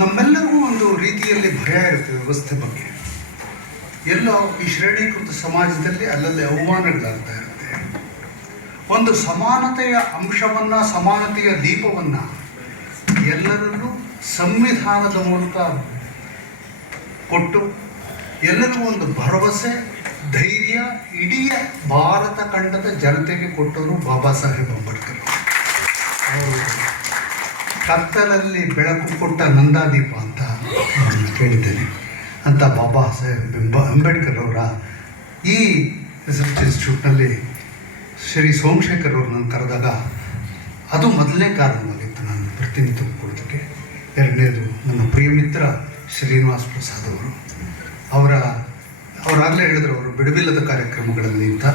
ನಮ್ಮೆಲ್ಲರಿಗೂ ಒಂದು ರೀತಿಯಲ್ಲಿ ಭಯ ಇರುತ್ತೆ ವ್ಯವಸ್ಥೆ ಬಗ್ಗೆ. ಎಲ್ಲೋ ಈ ಶ್ರೇಣೀಕೃತ ಸಮಾಜದಲ್ಲಿ ಅಲ್ಲಲ್ಲಿ ಅವಮಾನಗಳಾಗ್ತಾ ಇರುತ್ತೆ. ಒಂದು ಸಮಾನತೆಯ ಅಂಶವನ್ನು, ಸಮಾನತೆಯ ದೀಪವನ್ನು ಎಲ್ಲರಲ್ಲೂ ಸಂವಿಧಾನದ ಮೂಲಕ ಕೊಟ್ಟು ಎಲ್ಲರಿಗೂ ಒಂದು ಭರವಸೆ, ಧೈರ್ಯ ಇಡೀ ಭಾರತ ಖಂಡದ ಜನತೆಗೆ ಕೊಟ್ಟವರು ಬಾಬಾ ಸಾಹೇಬ್ ಅಂಬೇಡ್ಕರ್. ಅವರು ಕತ್ತಲಲ್ಲಿ ಬೆಳಕು ಕೊಟ್ಟ ನಂದಾದೀಪ ಅಂತ ಕೇಳಿದ್ದೇನೆ. ಅಂತ ಬಾಬಾ ಸಾಹೇಬ್ ಅಂಬೇಡ್ಕರ್ ಅವರ ಈ ರಿಸರ್ಚ್ ಇನ್ಸ್ಟಿಟ್ಯೂಟ್ನಲ್ಲಿ ಶ್ರೀ ಸೋಮಶೇಖರ್ ಅವರು ನಾನು ಕರೆದಾಗ ಅದು ಮೊದಲನೇ ಕಾರಣವಾಗಿತ್ತು ನಾನು ಪ್ರತಿನಿತ್ಯ ಕೊಡೋದಕ್ಕೆ. ಎರಡನೇದು ನನ್ನ ಪ್ರಿಯ ಮಿತ್ರ ಶ್ರೀನಿವಾಸ್ ಪ್ರಸಾದ್ ಅವರು. ಅವರಾಗಲೇ ಹೇಳಿದ್ರು, ಅವರು ಬಿಡುವಿಲ್ಲದ ಕಾರ್ಯಕ್ರಮಗಳಲ್ಲಿ ಅಂತ.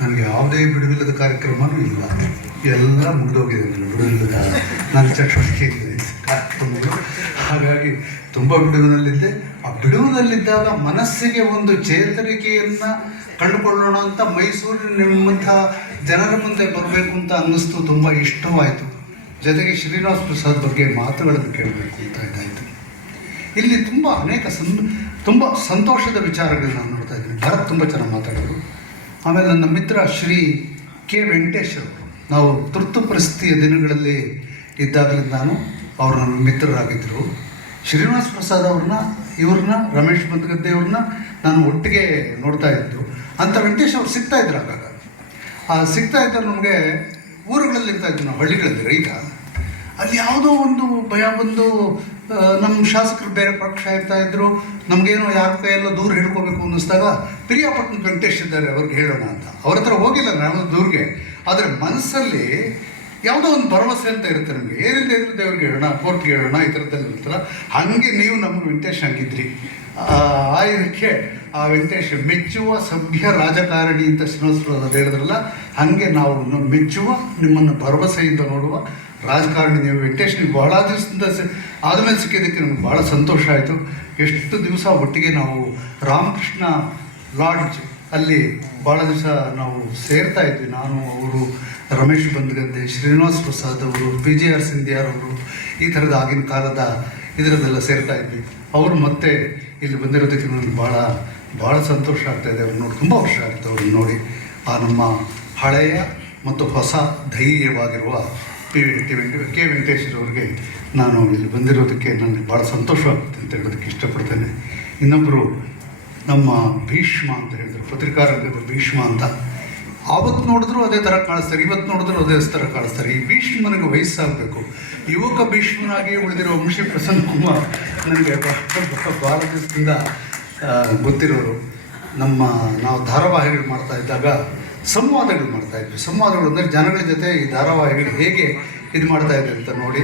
ನನಗೆ ಯಾವುದೇ ಬಿಡುವಿಲ್ಲದ ಕಾರ್ಯಕ್ರಮವೂ ಇಲ್ಲ, ಎಲ್ಲ ಮುಗಿದೋಗಿದೆ. ಬಿಡುವಿಲ್ಲದ ನನ್ನ ಚಟುವಟಿಕೆ ಕಾರ್ಯಕ್ರಮಗಳು. ಹಾಗಾಗಿ ತುಂಬ ಬಿಡುವಿನಲ್ಲಿದ್ದೆ. ಆ ಬಿಡುವಿನಲ್ಲಿದ್ದಾಗ ಮನಸ್ಸಿಗೆ ಒಂದು ಚೇತರಿಕೆಯನ್ನು ಕಂಡುಕೊಳ್ಳೋಣ ಅಂತ ಮೈಸೂರಿನ ನಿಮ್ಮಂಥ ಜನರ ಮುಂದೆ ಬರಬೇಕು ಅಂತ ಅನ್ನಿಸ್ತು. ತುಂಬ ಇಷ್ಟವಾಯಿತು. ಜೊತೆಗೆ ಶ್ರೀನಿವಾಸ್ ಪ್ರಸಾದ್ ಬಗ್ಗೆ ಮಾತುಗಳನ್ನು ಕೇಳಬೇಕು ಅಂತ ಇದಾಯಿತು. ಇಲ್ಲಿ ತುಂಬ ಅನೇಕ ತುಂಬ ಸಂತೋಷದ ವಿಚಾರಗಳನ್ನ ನಾನು ನೋಡ್ತಾ ಇದ್ದೀನಿ. ಭರತ್ ತುಂಬ ಚೆನ್ನಾಗಿ ಮಾತಾಡೋರು. ಆಮೇಲೆ ನನ್ನ ಮಿತ್ರ ಶ್ರೀ ಕೆ ವೆಂಕಟೇಶ್ ಅವರು, ನಾವು ತುರ್ತು ಪರಿಸ್ಥಿತಿಯ ದಿನಗಳಲ್ಲಿ ಇದ್ದಾಗಲಿಂದ ಅವರು ನನ್ನ ಮಿತ್ರರಾಗಿದ್ದರು. ಶ್ರೀನಿವಾಸ್ ಪ್ರಸಾದ್ ಇವ್ರನ್ನ ರಮೇಶ್ ಬಂದಗದ್ದೆ ಅವ್ರನ್ನ ನಾನು ಒಟ್ಟಿಗೆ ನೋಡ್ತಾ ಇದ್ದು. ಅಂಥ ವೆಂಕಟೇಶ್ ಅವ್ರು ಸಿಗ್ತಾಯಿದ್ರು. ಆಗಾಗ ಸಿಗ್ತಾ ಇದ್ದರು. ನಮಗೆ ಊರುಗಳಲ್ಲಿ ಇರ್ತಾ ಇದ್ವಿ ನಾವು, ಹಳ್ಳಿಗಳಲ್ಲಿ ರೈತ. ಅಲ್ಲಿ ಯಾವುದೋ ಒಂದು ಭಯ ಬಂದು ನಮ್ಮ ಶಾಸಕರು ಬೇರೆ ಪಕ್ಷ ಇರ್ತಾಯಿದ್ರು. ನಮಗೇನೋ ಯಾರ ಕೈಯೆಲ್ಲೋ ದೂರ ಹಿಡ್ಕೋಬೇಕು ಅನ್ನಿಸ್ದಾಗ ಪಿರಿಯಾಪಟ್ಟಣದ ವೆಂಕಟೇಶ್ ಇದ್ದಾರೆ, ಅವ್ರಿಗೆ ಹೇಳೋಣ ಅಂತ. ಅವ್ರ ಹತ್ರ ಹೋಗಿಲ್ಲ ನಾನು ದೂರಿಗೆ. ಆದರೆ ಮನಸ್ಸಲ್ಲಿ ಯಾವುದೋ ಒಂದು ಭರವಸೆ ಅಂತ ಇರುತ್ತೆ ನಮಗೆ. ಏನಿಲ್ಲ ಇದ್ರು ದೇವ್ರಿಗೆ ಹೇಳೋಣ, ಕೋರ್ಟ್ಗೆ ಹೇಳೋಣ, ಈ ಥರದಲ್ಲಿ ಇರ್ತಲ್ಲ. ಹಾಗೆ ನೀವು ನಮ್ಮ ವೆಂಕಟೇಶ್ ಆಗಿದ್ರಿ. ಇದಕ್ಕೆ ಆ ವೆಂಕಟೇಶ್ ಮೆಚ್ಚುವ ಸಭ್ಯ ರಾಜಕಾರಣಿ ಅಂತ ಶ್ರೀನಿವಾಸ ಹೇಳಿದ್ರಲ್ಲ, ಹಾಗೆ ನಾವು ಮೆಚ್ಚುವ, ನಿಮ್ಮನ್ನು ಭರವಸೆಯಿಂದ ನೋಡುವ ರಾಜಕಾರಣಿ ನೀವು ವೆಂಕಟೇಶ್. ನೀವು ಭಾಳ ದಿವಸದಿಂದ ಆದಮೇಲೆ ಸಿಕ್ಕಿದ್ದಕ್ಕೆ ನಮ್ಗೆ ಭಾಳ ಸಂತೋಷ ಆಯಿತು. ಎಷ್ಟು ದಿವಸ ಒಟ್ಟಿಗೆ ನಾವು ರಾಮಕೃಷ್ಣ ಲಾಡ್ಜ್ ಅಲ್ಲಿ ಭಾಳ ದಿವಸ ನಾವು ಸೇರ್ತಾ ಇದ್ವಿ. ನಾನು, ಅವರು, ರಮೇಶ್ ಬಂದಗದ್ದೆ, ಶ್ರೀನಿವಾಸ್ ಪ್ರಸಾದ್ ಅವರು, PGR ಸಿಂಧಿಯಾರ್ ಅವರು, ಈ ಥರದ ಆಗಿನ ಕಾಲದ ಇದರದೆಲ್ಲ ಸೇರ್ತಾ ಇದ್ವಿ. ಅವರು ಮತ್ತೆ ಇಲ್ಲಿ ಬಂದಿರೋದಕ್ಕೆ ನನಗೆ ಭಾಳ ಸಂತೋಷ ಆಗ್ತಾಯಿದೆ. ಅವ್ರು ನೋಡಿ ತುಂಬ ವರ್ಷ ಆಗ್ತದೆ ಅವ್ರನ್ನ ನೋಡಿ. ಆ ನಮ್ಮ ಹಳೆಯ ಮತ್ತು ಹೊಸ ಧೈರ್ಯವಾಗಿರುವ ಕೆ ವೆಂಕಟೇಶ್ವರವ್ರಿಗೆ ನಾನು ಇಲ್ಲಿ ಬಂದಿರೋದಕ್ಕೆ ನನಗೆ ಭಾಳ ಸಂತೋಷವಾಗುತ್ತೆ ಅಂತ ಹೇಳೋದಕ್ಕೆ ಇಷ್ಟಪಡ್ತೇನೆ. ಇನ್ನೊಬ್ಬರು ನಮ್ಮ ಭೀಷ್ಮ ಅಂತ ಹೇಳಿದ್ರು, ಪತ್ರಿಕಾರಂಗದ ಭೀಷ್ಮ ಅಂತ. ಆವತ್ತು ನೋಡಿದ್ರು ಅದೇ ಥರ ಕಾಣಿಸ್ತಾರೆ, ಇವತ್ತು ನೋಡಿದ್ರು ಅದೇ ಥರ ಕಾಣಿಸ್ತಾರೆ. ಈ ಭೀಷ್ಮನಿಗೆ ವಯಸ್ಸಾಗಬೇಕು. ಯುವಕ ಭೀಷ್ಮನಾಗಿ ಉಳಿದಿರೋ ವಂಶಿ ಪ್ರಸನ್ನ ಕುಮಾರ್ ನನಗೆ ಭಾಳ ದಿವಸದಿಂದ ಗೊತ್ತಿರೋರು. ನಾವು ಧಾರಾವಾಹಿಗಳು ಮಾಡ್ತಾ ಇದ್ದಾಗ ಸಂವಾದಗಳು ಮಾಡ್ತಾಯಿದ್ವಿ. ಸಂವಾದಗಳು ಅಂದರೆ ಜನಗಳ ಜೊತೆ ಈ ಧಾರಾವಾಹಿಗಳು ಹೇಗೆ ಇದು ಮಾಡ್ತಾಯಿದ್ದೆ ಅಂತ ನೋಡಿ.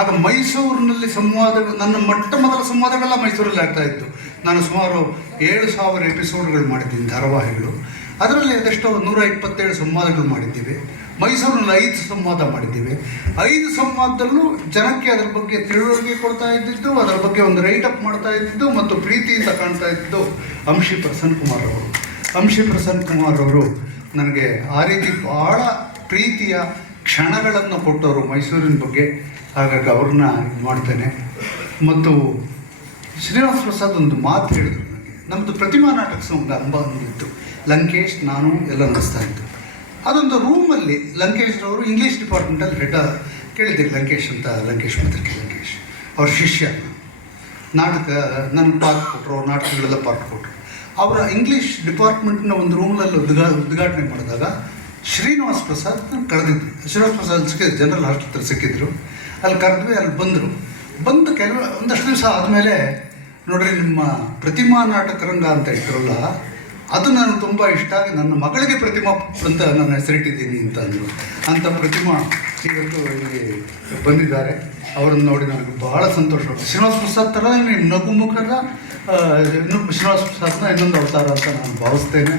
ಆಗ ಮೈಸೂರಿನಲ್ಲಿ ಸಂವಾದಗಳು, ನನ್ನ ಮೊದಲ ಸಂವಾದಗಳೆಲ್ಲ ಮೈಸೂರಲ್ಲಿ ಆಗ್ತಾಯಿತ್ತು. ನಾನು ಸುಮಾರು 7,000 ಎಪಿಸೋಡ್ಗಳು ಮಾಡಿದ್ದೀನಿ ಧಾರಾವಾಹಿಗಳು. ಅದರಲ್ಲಿ ಅದೆಷ್ಟೋ 127 ಸಂವಾದಗಳು ಮಾಡಿದ್ದೀವಿ. ಮೈಸೂರಿನಲ್ಲಿ 5 ಸಂವಾದ ಮಾಡಿದ್ದೀವಿ. 5 ಸಂವಾದದಲ್ಲೂ ಜನಕ್ಕೆ ಅದರ ಬಗ್ಗೆ ತಿಳುವಳಿಕೆ ಕೊಡ್ತಾ ಇದ್ದಿದ್ದು, ಅದರ ಬಗ್ಗೆ ಒಂದು ರೈಟಪ್ ಮಾಡ್ತಾ ಇದ್ದಿದ್ದು ಮತ್ತು ಪ್ರೀತಿಯಿಂದ ಕಾಣ್ತಾ ಇದ್ದಿದ್ದು ಅಂಶಿ ಪ್ರಸನ್ನ ಕುಮಾರ್ ಅವರು. ಅಂಶಿ ಪ್ರಸನ್ನ ಕುಮಾರ್ ಅವರು ನನಗೆ ಆ ರೀತಿ ಭಾಳ ಪ್ರೀತಿಯ ಕ್ಷಣಗಳನ್ನು ಕೊಟ್ಟವರು ಮೈಸೂರಿನ ಬಗ್ಗೆ. ಹಾಗಾಗಿ ಅವ್ರನ್ನ ಇದು ಮಾಡ್ತೇನೆ. ಮತ್ತು ಶ್ರೀನಿವಾಸ ಪ್ರಸಾದ್ ಒಂದು ಮಾತು ಹೇಳಿದ್ರು ನನಗೆ. ನಮ್ಮದು ಪ್ರತಿಮಾ ನಾಟಕ ಸಂಘ ಅಂಬಂದಿತ್ತು. ಲಂಕೇಶ್, ನಾನು ಎಲ್ಲ ನಡೆಸ್ತಾ ಇದ್ದು. ಅದೊಂದು ರೂಮಲ್ಲಿ ಲಂಕೇಶ್ರವರು ಇಂಗ್ಲೀಷ್ ಡಿಪಾರ್ಟ್ಮೆಂಟಲ್ಲಿ ಹೆಡ್ ಕೇಳಿದ್ದೀರಿ ಲಂಕೇಶ್ ಅಂತ, ಲಂಕೇಶ್ ಪತ್ರಿಕೆ ಲಂಕೇಶ್ ಅವ್ರ ಶಿಷ್ಯ. ನಾಟಕ ನನಗೆ ಪಾರ್ಟ್ ಕೊಟ್ಟರು, ನಾಟಕಗಳೆಲ್ಲ ಪಾರ್ಟ್ ಕೊಟ್ಟರು. ಅವರ ಇಂಗ್ಲೀಷ್ ಡಿಪಾರ್ಟ್ಮೆಂಟ್ನ ಒಂದು ರೂಮ್ನಲ್ಲಿ ಉದ್ಘಾಟನೆ ಮಾಡಿದಾಗ ಶ್ರೀನಿವಾಸ್ ಪ್ರಸಾದ್ ಕರೆದಿದ್ವಿ. ಶ್ರೀನಿವಾಸ್ ಪ್ರಸಾದ್ ಸಿಕ್ಕಿದ್ರು, ಜನರಲ್ ಹಾಸ್ಪಿಟಲ್ ಸಿಕ್ಕಿದ್ರು. ಅಲ್ಲಿ ಕರೆದ್ವಿ. ಅಲ್ಲಿ ಬಂದು ಒಂದಷ್ಟು ದಿವಸ ಆದಮೇಲೆ, ನೋಡ್ರಿ ನಿಮ್ಮ ಪ್ರತಿಮಾ ನಾಟಕ ರಂಗ ಅಂತ ಇಟ್ಟರಲ್ಲ, ಅದು ನನಗೆ ತುಂಬ ಇಷ್ಟ ಆಗಿ ನನ್ನ ಮಗಳಿಗೆ ಪ್ರತಿಮಾ ಅಂತ ನಾನು ಹೆಸರಿಟ್ಟಿದ್ದೀನಿ ಅಂತ ಅಂದರು. ಅಂಥ ಪ್ರತಿಮಾ ಇವತ್ತು ಇಲ್ಲಿ ಬಂದಿದ್ದಾರೆ. ಅವರನ್ನು ನೋಡಿ ನನಗೆ ಬಹಳ ಸಂತೋಷ. ಶ್ರೀನಿವಾಸ ಪ್ರಸಾದ್ ಥರ ನಗುಮುಖದ ಶ್ರೀನಿವಾಸ ಪ್ರಸಾದ್ನ ಇನ್ನೊಂದು ಅವತಾರ ಅಂತ ನಾನು ಭಾವಿಸ್ತೇನೆ.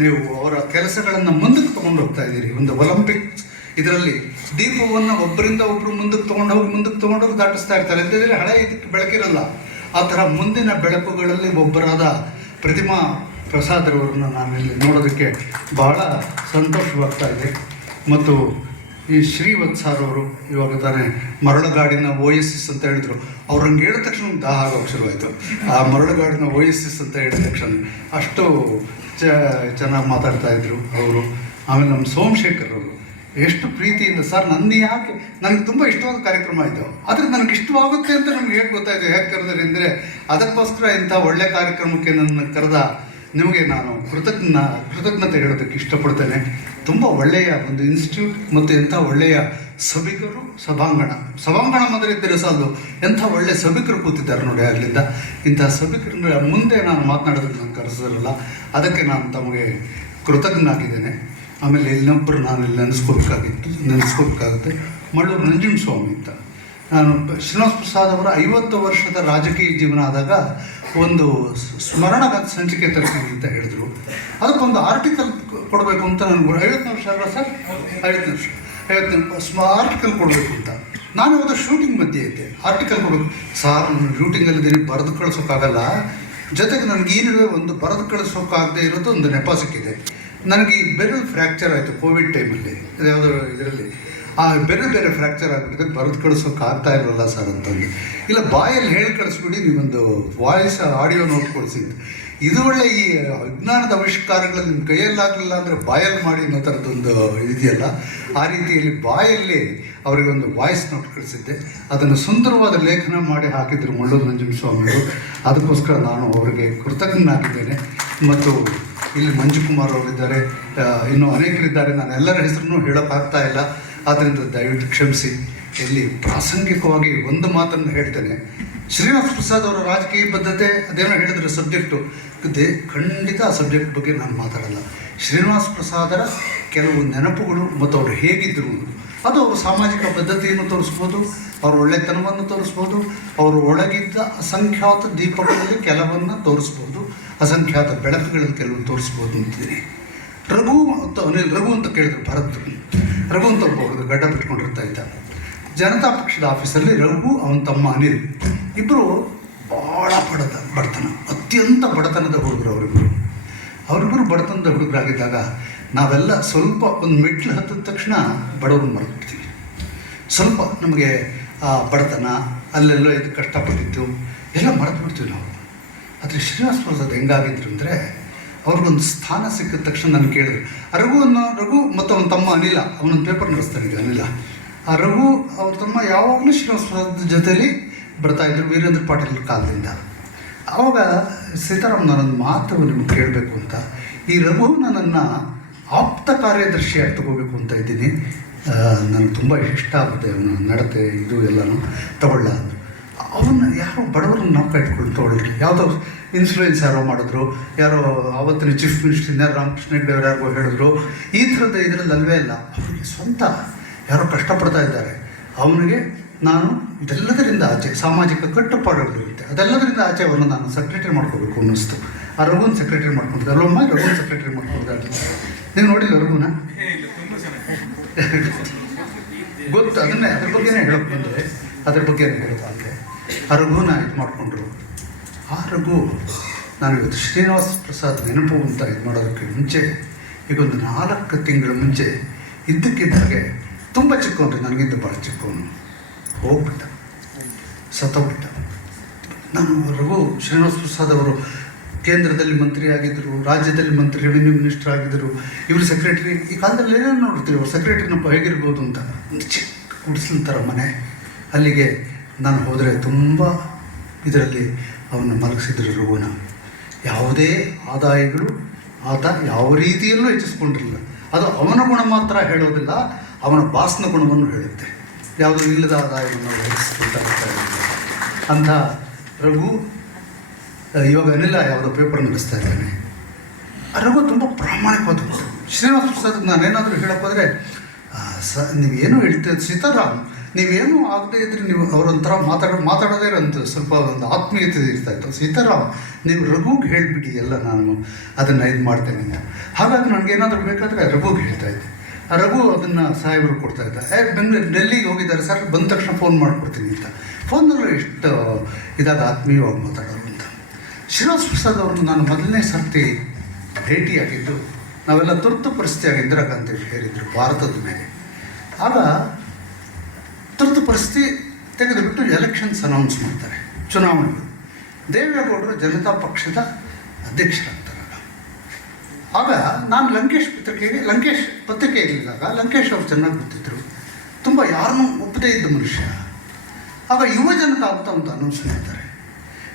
ನೀವು ಅವರ ಕೆಲಸಗಳನ್ನು ಮುಂದಕ್ಕೆ ತೊಗೊಂಡು ಹೋಗ್ತಾ ಇದ್ದೀರಿ. ಒಂದು ಒಲಿಂಪಿಕ್ಸ್ ಇದರಲ್ಲಿ ದೀಪವನ್ನು ಒಬ್ಬರಿಂದ ಒಬ್ಬರು ಮುಂದಕ್ಕೆ ತೊಗೊಂಡೋಗಿ ದಾಟಿಸ್ತಾ ಇರ್ತಾರೆ. ಇಲ್ಲದಿದ್ದರೆ ಹಳೆ ಇದಕ್ಕೆ ಬೆಳಕಿರಲ್ಲ. ಆ ಥರ ಮುಂದಿನ ಬೆಳಕುಗಳಲ್ಲಿ ಒಬ್ಬರಾದ ಪ್ರತಿಮಾ ಪ್ರಸಾದ್ರವರನ್ನು ನಾನಿಲ್ಲಿ ನೋಡೋದಕ್ಕೆ ಭಾಳ ಸಂತೋಷವಾಗ್ತಾ ಇದೆ. ಮತ್ತು ಈ ಶ್ರೀವತ್ಸಾರ್ ಅವರು ಇವಾಗ ತಾನೇ ಮರಳುಗಾಡಿನ OSS ಅಂತ ಹೇಳಿದ್ರು. ಅವ್ರು ಹಂಗೆ ಹೇಳಿದ ತಕ್ಷಣ ದಾಹ ಆಗೋಕ್ಕೆ ಶುರುವಾಯಿತು. ಆ ಮರಳುಗಾಡಿನ OSS ಅಂತ ಹೇಳಿದ ತಕ್ಷಣ ಅಷ್ಟು ಚೆನ್ನಾಗಿ ಮಾತಾಡ್ತಾ ಇದ್ರು ಅವರು. ಆಮೇಲೆ ನಮ್ಮ ಸೋಮಶೇಖರ್ ಅವರು ಎಷ್ಟು ಪ್ರೀತಿಯಿಂದ, ಸರ್ ನನ್ನ ಯಾಕೆ ನನಗೆ ತುಂಬ ಇಷ್ಟವಾದ ಕಾರ್ಯಕ್ರಮ ಆಯಿತು, ಆದರೆ ನನಗೆ ಇಷ್ಟವಾಗುತ್ತೆ ಅಂತ ನಮ್ಗೆ ಹೇಗೆ ಗೊತ್ತಾಯಿತು, ಹೇಗೆ ಕರೆದ್ರೆ ಅಂದರೆ ಅದಕ್ಕೋಸ್ಕರ ಇಂಥ ಒಳ್ಳೆ ಕಾರ್ಯಕ್ರಮಕ್ಕೆ ನನ್ನ ಕರೆದ ನಿಮಗೆ ನಾನು ಕೃತಜ್ಞತೆ ಹೇಳೋದಕ್ಕೆ ಇಷ್ಟಪಡ್ತೇನೆ. ತುಂಬ ಒಳ್ಳೆಯ ಒಂದು ಇನ್ಸ್ಟಿಟ್ಯೂಟ್ ಮತ್ತು ಎಂಥ ಒಳ್ಳೆಯ ಸಭಿಕರು, ಸಭಾಂಗಣ ಮಾತ್ರ ಇದ್ದರೆ ಸಾಲದು, ಎಂಥ ಒಳ್ಳೆಯ ಸಭಿಕರು ಕೂತಿದ್ದಾರೆ ನೋಡಿ. ಆಗಲಿಂದ ಇಂಥ ಸಭಿಕರ ಮುಂದೆ ನಾನು ಮಾತನಾಡೋದಕ್ಕೆ ನಾನು ಕರೆಸೋದಿಲ್ಲ, ಅದಕ್ಕೆ ನಾನು ತಮಗೆ ಕೃತಜ್ಞನಾಗಿದ್ದೇನೆ. ಆಮೇಲೆ ಇನ್ನೊಬ್ಬರು ನಾನು ಇಲ್ಲಿ ನೆನೆಸ್ಕೋಬೇಕಾಗುತ್ತೆ, ಮಳ್ಳೂರು ನಂಜುಂಡಸ್ವಾಮಿ ಅಂತ. ನಾನು ಶ್ರೀನಿವಾಸ ಪ್ರಸಾದ್ ಅವರ 50 ವರ್ಷದ ರಾಜಕೀಯ ಜೀವನ ಆದಾಗ ಒಂದು ಸ್ಮರಣ ಸಂಚಿಕೆ ತರ್ತೀನಿ ಅಂತ ಹೇಳಿದ್ರು. ಅದಕ್ಕೊಂದು ಆರ್ಟಿಕಲ್ ಕೊಡಬೇಕು ಅಂತ ನನಗೆ 50 ನಿಮಿಷ ಅಲ್ವಾ ಸರ್, 50 ನಿಮಿಷ ಆರ್ಟಿಕಲ್ ಕೊಡಬೇಕು ಅಂತ. ನಾನು ಅವತ್ತು ಶೂಟಿಂಗ್ ಮಧ್ಯೆ ಇದ್ದೆ. ಆರ್ಟಿಕಲ್ ಕೊಡಬೇಕು ಸಾರ್, ನಾನು ಶೂಟಿಂಗಲ್ಲಿದ್ದೀನಿ, ಬರೆದು ಕಳಿಸೋಕ್ಕಾಗಲ್ಲ, ಜೊತೆಗೆ ನನಗೆ ಏನಿದೆ ಒಂದು ಬರೆದು ಕಳಿಸೋಕ್ಕಾಗದೇ ಇರೋದು ಒಂದು ನೆಪ ಸಿಕ್ಕಿದೆ. ನನಗೆ ಈ ಬೆರಳು ಫ್ರ್ಯಾಕ್ಚರ್ ಆಯಿತು ಕೋವಿಡ್ ಟೈಮಲ್ಲಿ, ಯಾವುದೋ ಇದರಲ್ಲಿ ಆ ಬೇರೆ ಫ್ರ್ಯಾಕ್ಚರ್ ಆಗಿಬಿಟ್ಟಿದೆ, ಬರೆದು ಕಳಿಸೋಕೆ ಆಗ್ತಾ ಇರಲ್ಲ ಸರ್ ಅಂತಂದು. ಇಲ್ಲ ಬಾಯಲ್ಲಿ ಹೇಳಿ ಕಳಿಸ್ಬಿಡಿ, ನೀವೊಂದು ವಾಯ್ಸ್ ಆಡಿಯೋ ನೋಟ್ ಕೊಡಿಸಿದ್ದು. ಇದು ಒಳ್ಳೆ ಈ ವಿಜ್ಞಾನದ ಆವಿಷ್ಕಾರಗಳಲ್ಲಿ ನಿಮ್ಮ ಕೈಯಲ್ಲಾಗಲಿಲ್ಲ ಅಂದರೆ ಬಾಯಲ್ಲಿ ಮಾಡಿ ಅನ್ನೋ ಥರದ್ದೊಂದು ಇದೆಯಲ್ಲ, ಆ ರೀತಿಯಲ್ಲಿ ಬಾಯಲ್ಲಿ ಅವರಿಗೊಂದು ವಾಯ್ಸ್ ನೋಟ್ ಕಳಿಸಿದ್ದೆ. ಅದನ್ನು ಸುಂದರವಾದ ಲೇಖನ ಮಾಡಿ ಹಾಕಿದ್ರು ಮಳ್ಳೂರು ನಂಜುಂಡಸ್ವಾಮಿಯವರು. ಅದಕ್ಕೋಸ್ಕರ ನಾನು ಅವರಿಗೆ ಕೃತಜ್ಞನಾಗಿದ್ದೇನೆ. ಮತ್ತು ಇಲ್ಲಿ ಮಂಜುಕುಮಾರ್ ಅವರಿದ್ದಾರೆ, ಇನ್ನೂ ಅನೇಕರಿದ್ದಾರೆ, ನಾನು ಎಲ್ಲರ ಹೆಸರನ್ನು ಹೇಳೋಕ್ಕಾಗ್ತಾ ಇಲ್ಲ, ಆದ್ದರಿಂದ ದಯವಿಟ್ಟು ಕ್ಷಮಿಸಿ. ಇಲ್ಲಿ ಪ್ರಾಸಂಗಿಕವಾಗಿ ಒಂದು ಮಾತನ್ನು ಹೇಳ್ತೇನೆ. ಶ್ರೀನಿವಾಸ ಪ್ರಸಾದ್ ಅವರ ರಾಜಕೀಯ ಬದ್ಧತೆ ಅದೇನೋ ಹೇಳಿದ್ರೆ ಸಬ್ಜೆಕ್ಟು ಖಂಡಿತ ಆ ಸಬ್ಜೆಕ್ಟ್ ಬಗ್ಗೆ ನಾನು ಮಾತಾಡಲ್ಲ. ಶ್ರೀನಿವಾಸ ಪ್ರಸಾದರ ಕೆಲವು ನೆನಪುಗಳು ಮತ್ತು ಅವರು ಹೇಗಿದ್ದರು, ಅದು ಅವರು ಸಾಮಾಜಿಕ ಬದ್ಧತೆಯನ್ನು ತೋರಿಸ್ಬೋದು, ಅವ್ರ ಒಳ್ಳೆತನವನ್ನು ತೋರಿಸ್ಬೋದು, ಅವರು ಒಳಗಿದ್ದ ಅಸಂಖ್ಯಾತ ದೀಪಗಳಲ್ಲಿ ಕೆಲವನ್ನು ತೋರಿಸ್ಬೋದು, ಅಸಂಖ್ಯಾತ ಬೆಳಕುಗಳಲ್ಲಿ ಕೆಲವು ತೋರಿಸ್ಬೋದು ಅಂತಿದ್ದೀನಿ. ರಘು ಮತ್ತು ಅನಿಲ್, ರಘು ಅಂತ ಕೇಳಿದ್ರು, ರಘು ಅಂತ ಒಬ್ಬ ಗಡ್ಡ ಬಿಟ್ಕೊಂಡಿರ್ತಾ ಇದ್ದ. ಜನತಾ ಪಕ್ಷದ ಆಫೀಸಲ್ಲಿ ರಘು, ಅವನ ತಮ್ಮ ಅನಿಲ್ ಇಬ್ಬರು ಭಾಳ ಬಡತನ, ಅತ್ಯಂತ ಬಡತನದ ಹುಡುಗರು ಅವರಿಬ್ಬರು ಬಡತನದ ಹುಡುಗರಾಗಿದ್ದಾಗ ನಾವೆಲ್ಲ ಸ್ವಲ್ಪ ಒಂದು ಮೆಟ್ಲು ಹತ್ತಿದ ತಕ್ಷಣ ಬಡವ್ರನ್ನ ಮರೆತ್ಬಿಡ್ತೀವಿ. ಸ್ವಲ್ಪ ನಮಗೆ ಬಡತನ, ಅಲ್ಲೆಲ್ಲೋ ಇದು ಕಷ್ಟಪಟ್ಟಿದ್ದು ಎಲ್ಲ ಮರೆತು ಬಿಡ್ತೀವಿ ನಾವು. ಆದರೆ ಶ್ರೀನಿವಾಸ ಪ್ರಸಾದ್ ಹೆಂಗಾಗಿದ್ರು ಅಂದರೆ, ಅವ್ರಿಗೊಂದು ಸ್ಥಾನ ಸಿಕ್ಕಿದ ತಕ್ಷಣ ನಾನು ಕೇಳಿದ್ರು, ರಘು ಮತ್ತು ಅವನ ತಮ್ಮ ಅನಿಲ, ಅವನೊಂದು ಪೇಪರ್ ನಡೆಸ್ತಾನೆ ಈಗ ಅನಿಲ. ಆ ರಘು ಅವ್ರ ತಮ್ಮ ಯಾವಾಗಲೂ ಶ್ರೀನಿವಾಸ ಪ್ರಸಾದ್ ಜೊತೆಲಿ ಬರ್ತಾಯಿದ್ರು, ವೀರೇಂದ್ರ ಪಾಟೀಲ್ ಕಾಲದಿಂದ. ಆವಾಗ ಸೀತಾರಾಮ್, ನಾನೊಂದು ಮಾತು ನಿಮಗೆ ಕೇಳಬೇಕು ಅಂತ, ಈ ರಘುವನ್ನ ನನ್ನ ಆಪ್ತ ಕಾರ್ಯದರ್ಶಿಯಾಗಿ ತಗೋಬೇಕು ಅಂತ ಇದ್ದೀನಿ, ನನಗೆ ತುಂಬ ಇಷ್ಟ ಆಗುತ್ತೆ ಅವನ ನಡತೆ, ಇದು ಎಲ್ಲನೂ ತಗೊಳ್ಳ ಅಂದರು. ಅವನ್ನ ಯಾರೋ ಬಡವರನ್ನ ನಾವು ಇಟ್ಕೊಂಡು ತೊಗೊಳ್ರಿ, ಯಾವುದೋ ಇನ್ಫ್ಲೂಯೆನ್ಸ್ ಯಾರೋ ಮಾಡಿದ್ರು, ಯಾರೋ ಆವತ್ತಿನ ಚೀಫ್ ಮಿನಿಸ್ಟರ್ ರಾಮಕೃಷ್ಣ ಹೆಗಡೆ ಅವರು ಯಾರಿಗೋ ಹೇಳಿದ್ರು, ಈ ಥರದ ಇದರಲ್ಲಿ ಅಲ್ವೇ ಇಲ್ಲ, ಅವರಿಗೆ ಸ್ವಂತ ಯಾರೋ ಕಷ್ಟಪಡ್ತಾ ಇದ್ದಾರೆ, ಅವನಿಗೆ ನಾನು ಇದೆಲ್ಲದರಿಂದ ಆಚೆ ಸಾಮಾಜಿಕ ಕಟ್ಟುಪಾಡುಗಳಿರುತ್ತೆ, ಅದೆಲ್ಲದರಿಂದ ಆಚೆ ಅವರನ್ನು ನಾನು ಸೆಕ್ರೆಟರಿ ಮಾಡ್ಕೋಬೇಕು ಅನ್ನಿಸ್ತು. ಆ ರಘುನ ಸೆಕ್ರೆಟರಿ ಮಾಡ್ಕೊಂಡಿದ್ದೆ ಅಲ್ಲೊಮ್ಮ, ರಘುನ ಸೆಕ್ರೆಟರಿ ಮಾಡ್ಕೊಂಡಿದ್ದೆ. ನೀವು ನೋಡಿಲ್ಲ ರಘುನ? ಗೊತ್ತು, ಅದನ್ನೇ ಅದ್ರ ಬಗ್ಗೆನೇ ಹೇಳೋಕೆ ಬಂದರೆ, ಅದ್ರ ಬಗ್ಗೆನೇ ಹೇಳೋದಾದರೆ ಆ ರಘುನ ಇದು ಮಾಡಿಕೊಂಡ್ರು. ಆ ರಘು, ನಾನು ಇವತ್ತು ಶ್ರೀನಿವಾಸ ಪ್ರಸಾದ್ ನೆನಪು ಅಂತ ಇದು ಮಾಡೋದಕ್ಕೆ ಮುಂಚೆ, ಈಗೊಂದು 4 ತಿಂಗಳ ಮುಂಚೆ ಇದ್ದಕ್ಕಿದ್ದಾಗೆ ತುಂಬ ಚಿಕ್ಕವನು, ನನಗಿಂತ ಭಾಳ ಚಿಕ್ಕವನು, ಹೋಗ್ಬಿಟ್ಟ, ಸತ್ತೋಗ್ಬಿಟ್ಟ. ನಾನು ರಘು ಶ್ರೀನಿವಾಸ ಪ್ರಸಾದ್ ಅವರು ಕೇಂದ್ರದಲ್ಲಿ ಮಂತ್ರಿ ಆಗಿದ್ದರು, ರಾಜ್ಯದಲ್ಲಿ ಮಂತ್ರಿ, ರೆವಿನ್ಯೂ ಮಿನಿಸ್ಟರ್ ಆಗಿದ್ದರು, ಇವರು ಸೆಕ್ರೆಟರಿ. ಈ ಕಾಲದಲ್ಲಿ ಏನೇನು ನೋಡ್ತೀವಿ, ಅವ್ರು ಸೆಕ್ರೆಟರಿನಪ್ಪ ಹೇಗಿರ್ಬೋದು ಅಂತ. ಚಿಕ್ಕ ಗುಡಿಸಲ ಥರ ಮನೆ, ಅಲ್ಲಿಗೆ ನಾನು ಹೋದರೆ ತುಂಬ ಇದರಲ್ಲಿ ಅವನು ಮಲಗಿಸಿದ್ರು ರಘುನ. ಯಾವುದೇ ಆದಾಯಗಳು ಆತ ಯಾವ ರೀತಿಯಲ್ಲೂ ಹೆಚ್ಚಿಸ್ಕೊಂಡಿರಲಿಲ್ಲ. ಅದು ಅವನ ಗುಣ ಮಾತ್ರ ಹೇಳೋದಿಲ್ಲ, ಅವನ ಬಾಸ್ನ ಗುಣವನ್ನು ಹೇಳುತ್ತೆ. ಯಾವುದೂ ಇಲ್ಲದ ಆದಾಯವನ್ನು ಹೆಚ್ಚಿಸ್ಕೊಳ್ತಾ ಇರಲಿಲ್ಲ ಅಂಥ ರಘು ಇವಾಗ ಅನಿಲ ಯಾವುದೋ ಪೇಪರ್ ನಡೆಸ್ತಾ ಇದ್ದಾನೆ. ರಘು ತುಂಬ ಪ್ರಾಮಾಣಿಕವಾದ. ಶ್ರೀನಿವಾಸ ಪ್ರಸಾದ್ ನಾನೇನಾದರೂ ಹೇಳೋಕ್ಕೋದ್ರೆ, ನೀವೇನು ಹೇಳ್ತೀವಿ ಸೀತಾರಾಮ್, ನೀವೇನು ಆಗದೆ ಇದ್ರೆ ನೀವು ಅವರೊಂಥರ ಮಾತಾಡೋದೇ ಅಂತ ಸ್ವಲ್ಪ ಒಂದು ಆತ್ಮೀಯತೆ ಇರ್ತಾಯಿತ್ತು. ಸೀತಾರಾಮ್, ನೀವು ರಘುಗೆ ಹೇಳಿಬಿಡಿ ಎಲ್ಲ, ನಾನು ಅದನ್ನು ಇದು ಮಾಡ್ತೇನೆ ಅಂತ. ಹಾಗಾಗಿ ನನಗೇನಾದರೂ ಬೇಕಾದರೆ ರಘುಗೆ ಹೇಳ್ತಾಯಿದ್ದೆ. ಆ ರಘು ಅದನ್ನು ಸಾಹೇಬರು ಕೊಡ್ತಾಯಿದ್ದ. ಡೆಲ್ಲಿಗೆ ಹೋಗಿದ್ದಾರೆ ಸರ್, ಬಂದ ತಕ್ಷಣ ಫೋನ್ ಮಾಡಿಕೊಡ್ತೀನಿ ಅಂತ. ಫೋನಲ್ಲೂ ಎಷ್ಟು ಇದಾಗ ಆತ್ಮೀಯವಾಗಿ ಮಾತಾಡೋರು ಅಂತ. ಶ್ರೀನಿವಾಸ ಪ್ರಸಾದ್ ಅವ್ರನ್ನ ನಾನು ಮೊದಲನೇ ಸರ್ತಿ ಭೇಟಿಯಾಗಿದ್ದು, ನಾವೆಲ್ಲ ತುರ್ತು ಪರಿಸ್ಥಿತಿಯಾಗಿ ಇಂದಿರಾ ಗಾಂಧಿ ಹೇಳಿದರು ಭಾರತದ ಮೇಲೆ. ಆಗ ತುರ್ತು ಪರಿಸ್ಥಿತಿ ತೆಗೆದುಬಿಟ್ಟು ಎಲೆಕ್ಷನ್ಸ್ ಅನೌನ್ಸ್ ಮಾಡ್ತಾರೆ, ಚುನಾವಣೆಗಳು. ದೇವೇಗೌಡರು ಜನತಾ ಪಕ್ಷದ ಅಧ್ಯಕ್ಷರಾಗ್ತಾರೆ. ಆಗ ನಾನು ಲಂಕೇಶ್ ಪತ್ರಿಕೆ ಇರಲಿಲ್ಲ. ಲಂಕೇಶ್ ಅವರು ಚೆನ್ನಾಗಿ ಗೊತ್ತಿದ್ದರು, ತುಂಬ ಯಾರನ್ನೂ ಒಪ್ಪದೇ ಇದ್ದ ಮನುಷ್ಯ. ಆಗ ಯುವ ಜನತಾ ಅಂತ ಒಂದು ಅನೌನ್ಸ್ ಮಾಡ್ತಾರೆ.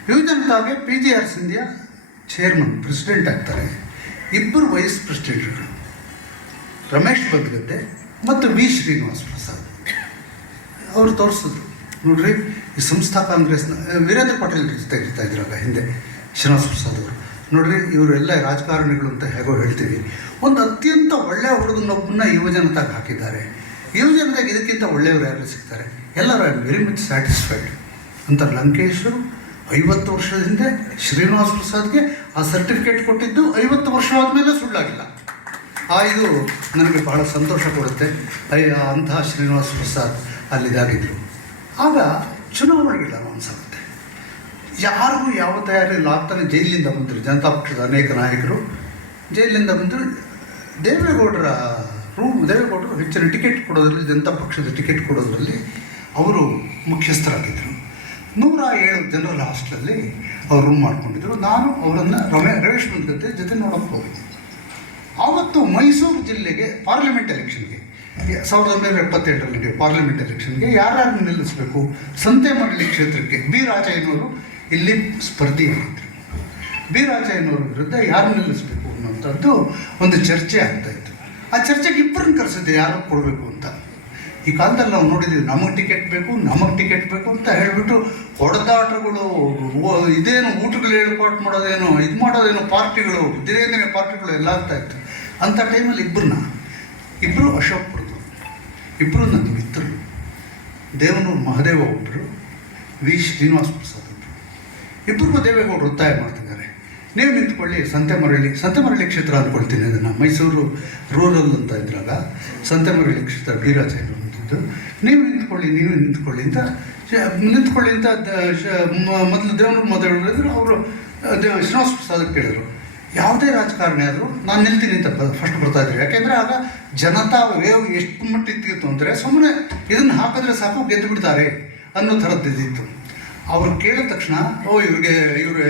ಯುವ ಜನತಾಗೆ PGR ಸಿಂಧಿಯಾ ಚೇರ್ಮನ್, ಪ್ರೆಸಿಡೆಂಟ್ ಆಗ್ತಾರೆ. ಇಬ್ಬರು ವೈಸ್ ಪ್ರೆಸಿಡೆಂಟ್ಗಳು, ರಮೇಶ್ ಬದ್ಗದ್ದೆ ಮತ್ತು ವಿ ಶ್ರೀನಿವಾಸ್ ಪ್ರಸಾದ್. ಅವರು ತೋರಿಸಿದ್ರು, ನೋಡ್ರಿ ಈ ಸಂಸ್ಥಾ ಕಾಂಗ್ರೆಸ್ನ ವೀರೇಂದ್ರ ಪಾಟೀಲ್ ಜೊತೆ ಇರ್ತಾ ಇದ್ರಾಗ ಹಿಂದೆ ಶ್ರೀನಿವಾಸ ಪ್ರಸಾದ್ ಅವರು. ನೋಡ್ರಿ ಇವರೆಲ್ಲ ರಾಜಕಾರಣಿಗಳು ಅಂತ ಹೇಗೋ ಹೇಳ್ತೀವಿ, ಒಂದು ಅತ್ಯಂತ ಒಳ್ಳೆಯ ಹುಡುಗನೊಬ್ಬನ್ನ ಯುವಜನತಾಗೆ ಹಾಕಿದ್ದಾರೆ. ಯುವಜನತೆಗೆ ಇದಕ್ಕಿಂತ ಒಳ್ಳೆಯವರು ಯಾರು ಸಿಗ್ತಾರೆ? ಎಲ್ಲರೂ I am very much satisfied ಅಂತ ಲಂಕೇಶರು 50 ವರ್ಷದ ಹಿಂದೆ ಶ್ರೀನಿವಾಸ ಪ್ರಸಾದ್ಗೆ ಆ ಸರ್ಟಿಫಿಕೇಟ್ ಕೊಟ್ಟಿದ್ದು 50 ವರ್ಷ ಆದಮೇಲೆ ಸುಳ್ಳಾಗಿಲ್ಲ. ಇದು ನನಗೆ ಬಹಳ ಸಂತೋಷ ಕೊಡುತ್ತೆ. ಅಂತಹ ಶ್ರೀನಿವಾಸ ಪ್ರಸಾದ್ ಅಲ್ಲಿದ್ದಾಗಿದ್ದರು. ಆಗ ಚುನಾವಣೆಗಳ ಅನೌನ್ಸ್ ಆಗುತ್ತೆ. ಯಾರಿಗೂ ಯಾವ ತಯಾರಿಲ್ಲ. ಆಗ್ತಾನೆ ಜೈಲಿಂದ ಬಂದರು ಜನತಾ ಪಕ್ಷದ ಅನೇಕ ನಾಯಕರು ಜೈಲಿಂದ ಬಂದರು. ದೇವೇಗೌಡರು ಹೆಚ್ಚಿನ ಟಿಕೆಟ್ ಕೊಡೋದ್ರಲ್ಲಿ, ಜನತಾ ಪಕ್ಷದ ಟಿಕೆಟ್ ಕೊಡೋದ್ರಲ್ಲಿ ಅವರು ಮುಖ್ಯಸ್ಥರಾಗಿದ್ದರು. 107 ಜನರಲ್ ಹಾಸ್ಟೆಲಲ್ಲಿ ಅವರು ರೂಮ್ ಮಾಡ್ಕೊಂಡಿದ್ದರು. ನಾನು ಅವರನ್ನು ರಮೇಶ್ ಬಂದ್ಗದ್ದೆ ಜೊತೆ ನೋಡೋಕ್ಕೆ ಹೋಗಿದ್ದೆ. ಆವತ್ತು ಮೈಸೂರು ಜಿಲ್ಲೆಗೆ ಪಾರ್ಲಿಮೆಂಟ್ ಎಲೆಕ್ಷನ್ಗೆ 1978ರಲ್ಲಿ ಪಾರ್ಲಿಮೆಂಟ್ ಎಲೆಕ್ಷನ್ಗೆ ಯಾರ್ಯಾರು ನಿಲ್ಲಿಸಬೇಕು, ಸಂತೆಮರಳಿ ಕ್ಷೇತ್ರಕ್ಕೆ ಬಿ ರಾಜಯ್ಯನವರು ಇಲ್ಲಿ ಸ್ಪರ್ಧಿಯಾಗಿದ್ದರು. ಬಿ ರಾಜಯ್ಯನವರ ವಿರುದ್ಧ ಯಾರು ನಿಲ್ಲಿಸಬೇಕು ಅನ್ನೋಂಥದ್ದು ಒಂದು ಚರ್ಚೆ ಆಗ್ತಾಯಿತ್ತು. ಆ ಚರ್ಚೆಗೆ ಇಬ್ಬರನ್ನ ಕರೆಸಿದ್ದೆ, ಯಾರು ಕೊಡಬೇಕು ಅಂತ. ಈ ಕಾಲದಲ್ಲಿ ನಾವು ನೋಡಿದ್ದೀವಿ, ನಮಗೆ ಟಿಕೆಟ್ ಬೇಕು ಅಂತ ಹೇಳಿಬಿಟ್ಟು ಹೊಡೆದಾಟಗಳು, ಇದೇನು ಊಟಗಳು ಏರ್ಪಾಟ್ ಮಾಡೋದೇನೋ, ಇದು ಮಾಡೋದೇನೋ, ಪಾರ್ಟಿಗಳು, ದಿನೇ ಪಾರ್ಟಿಗಳು ಎಲ್ಲ ಆಗ್ತಾಯಿತ್ತು. ಅಂಥ ಟೈಮಲ್ಲಿ ಇಬ್ಬರು ಅಶೋಕ್ಪುರದವರು, ಇಬ್ಬರು ನನ್ನ ಮಿತ್ರರು. ದೇವನೂರು ಮಹದೇವ ಒಬ್ಬರು, ವಿ ಶ್ರೀನಿವಾಸ ಪ್ರಸಾದ್ ಒಬ್ಬರು. ಇಬ್ಬರಿಗೂ ದೇವೇಗೌಡರು ಒತ್ತಾಯ ಮಾಡ್ತಿದ್ದಾರೆ, ನೀವು ನಿಂತ್ಕೊಳ್ಳಿ ಸಂತೆಮರಳಿ ಕ್ಷೇತ್ರ ಅಂದ್ಕೊಳ್ತೀನಿ ಅದನ್ನು, ಮೈಸೂರು ರೂರಲ್ ಅಂತ ಇದ್ರಾಗ ಸಂತೆಮರಳಿ ಕ್ಷೇತ್ರ ಬೀರಾಜಯ್ಯನವರು ಅಂತಿದ್ದು. ನೀವು ನಿಂತ್ಕೊಳ್ಳಿ ಅಂತ ಮೊದಲು ದೇವನೂರು ಮಹದೇವರು ಅವರು ಶ್ರೀನಿವಾಸ ಪ್ರಸಾದ್ ಕೇಳಿದ್ರು. ಯಾವುದೇ ರಾಜಕಾರಣಿ ಆದರೂ ನಾನು ನಿಲ್ತೀನಿ ಅಂತ ಫಸ್ಟ್ ಬರ್ತಾಯಿದ್ರು. ಯಾಕೆಂದರೆ ಆಗ ಜನತಾ ವೇವ್ ಎಷ್ಟು ಮಟ್ಟಿತ್ತು ಅಂದರೆ ಸುಮ್ಮನೆ ಇದನ್ನು ಹಾಕಿದ್ರೆ ಸಾಕು ಗೆದ್ದು ಬಿಡ್ತಾರೆ ಅನ್ನೋ ಥರದ್ದಿತ್ತು. ಅವ್ರು ಕೇಳಿದ ತಕ್ಷಣ ಇವರು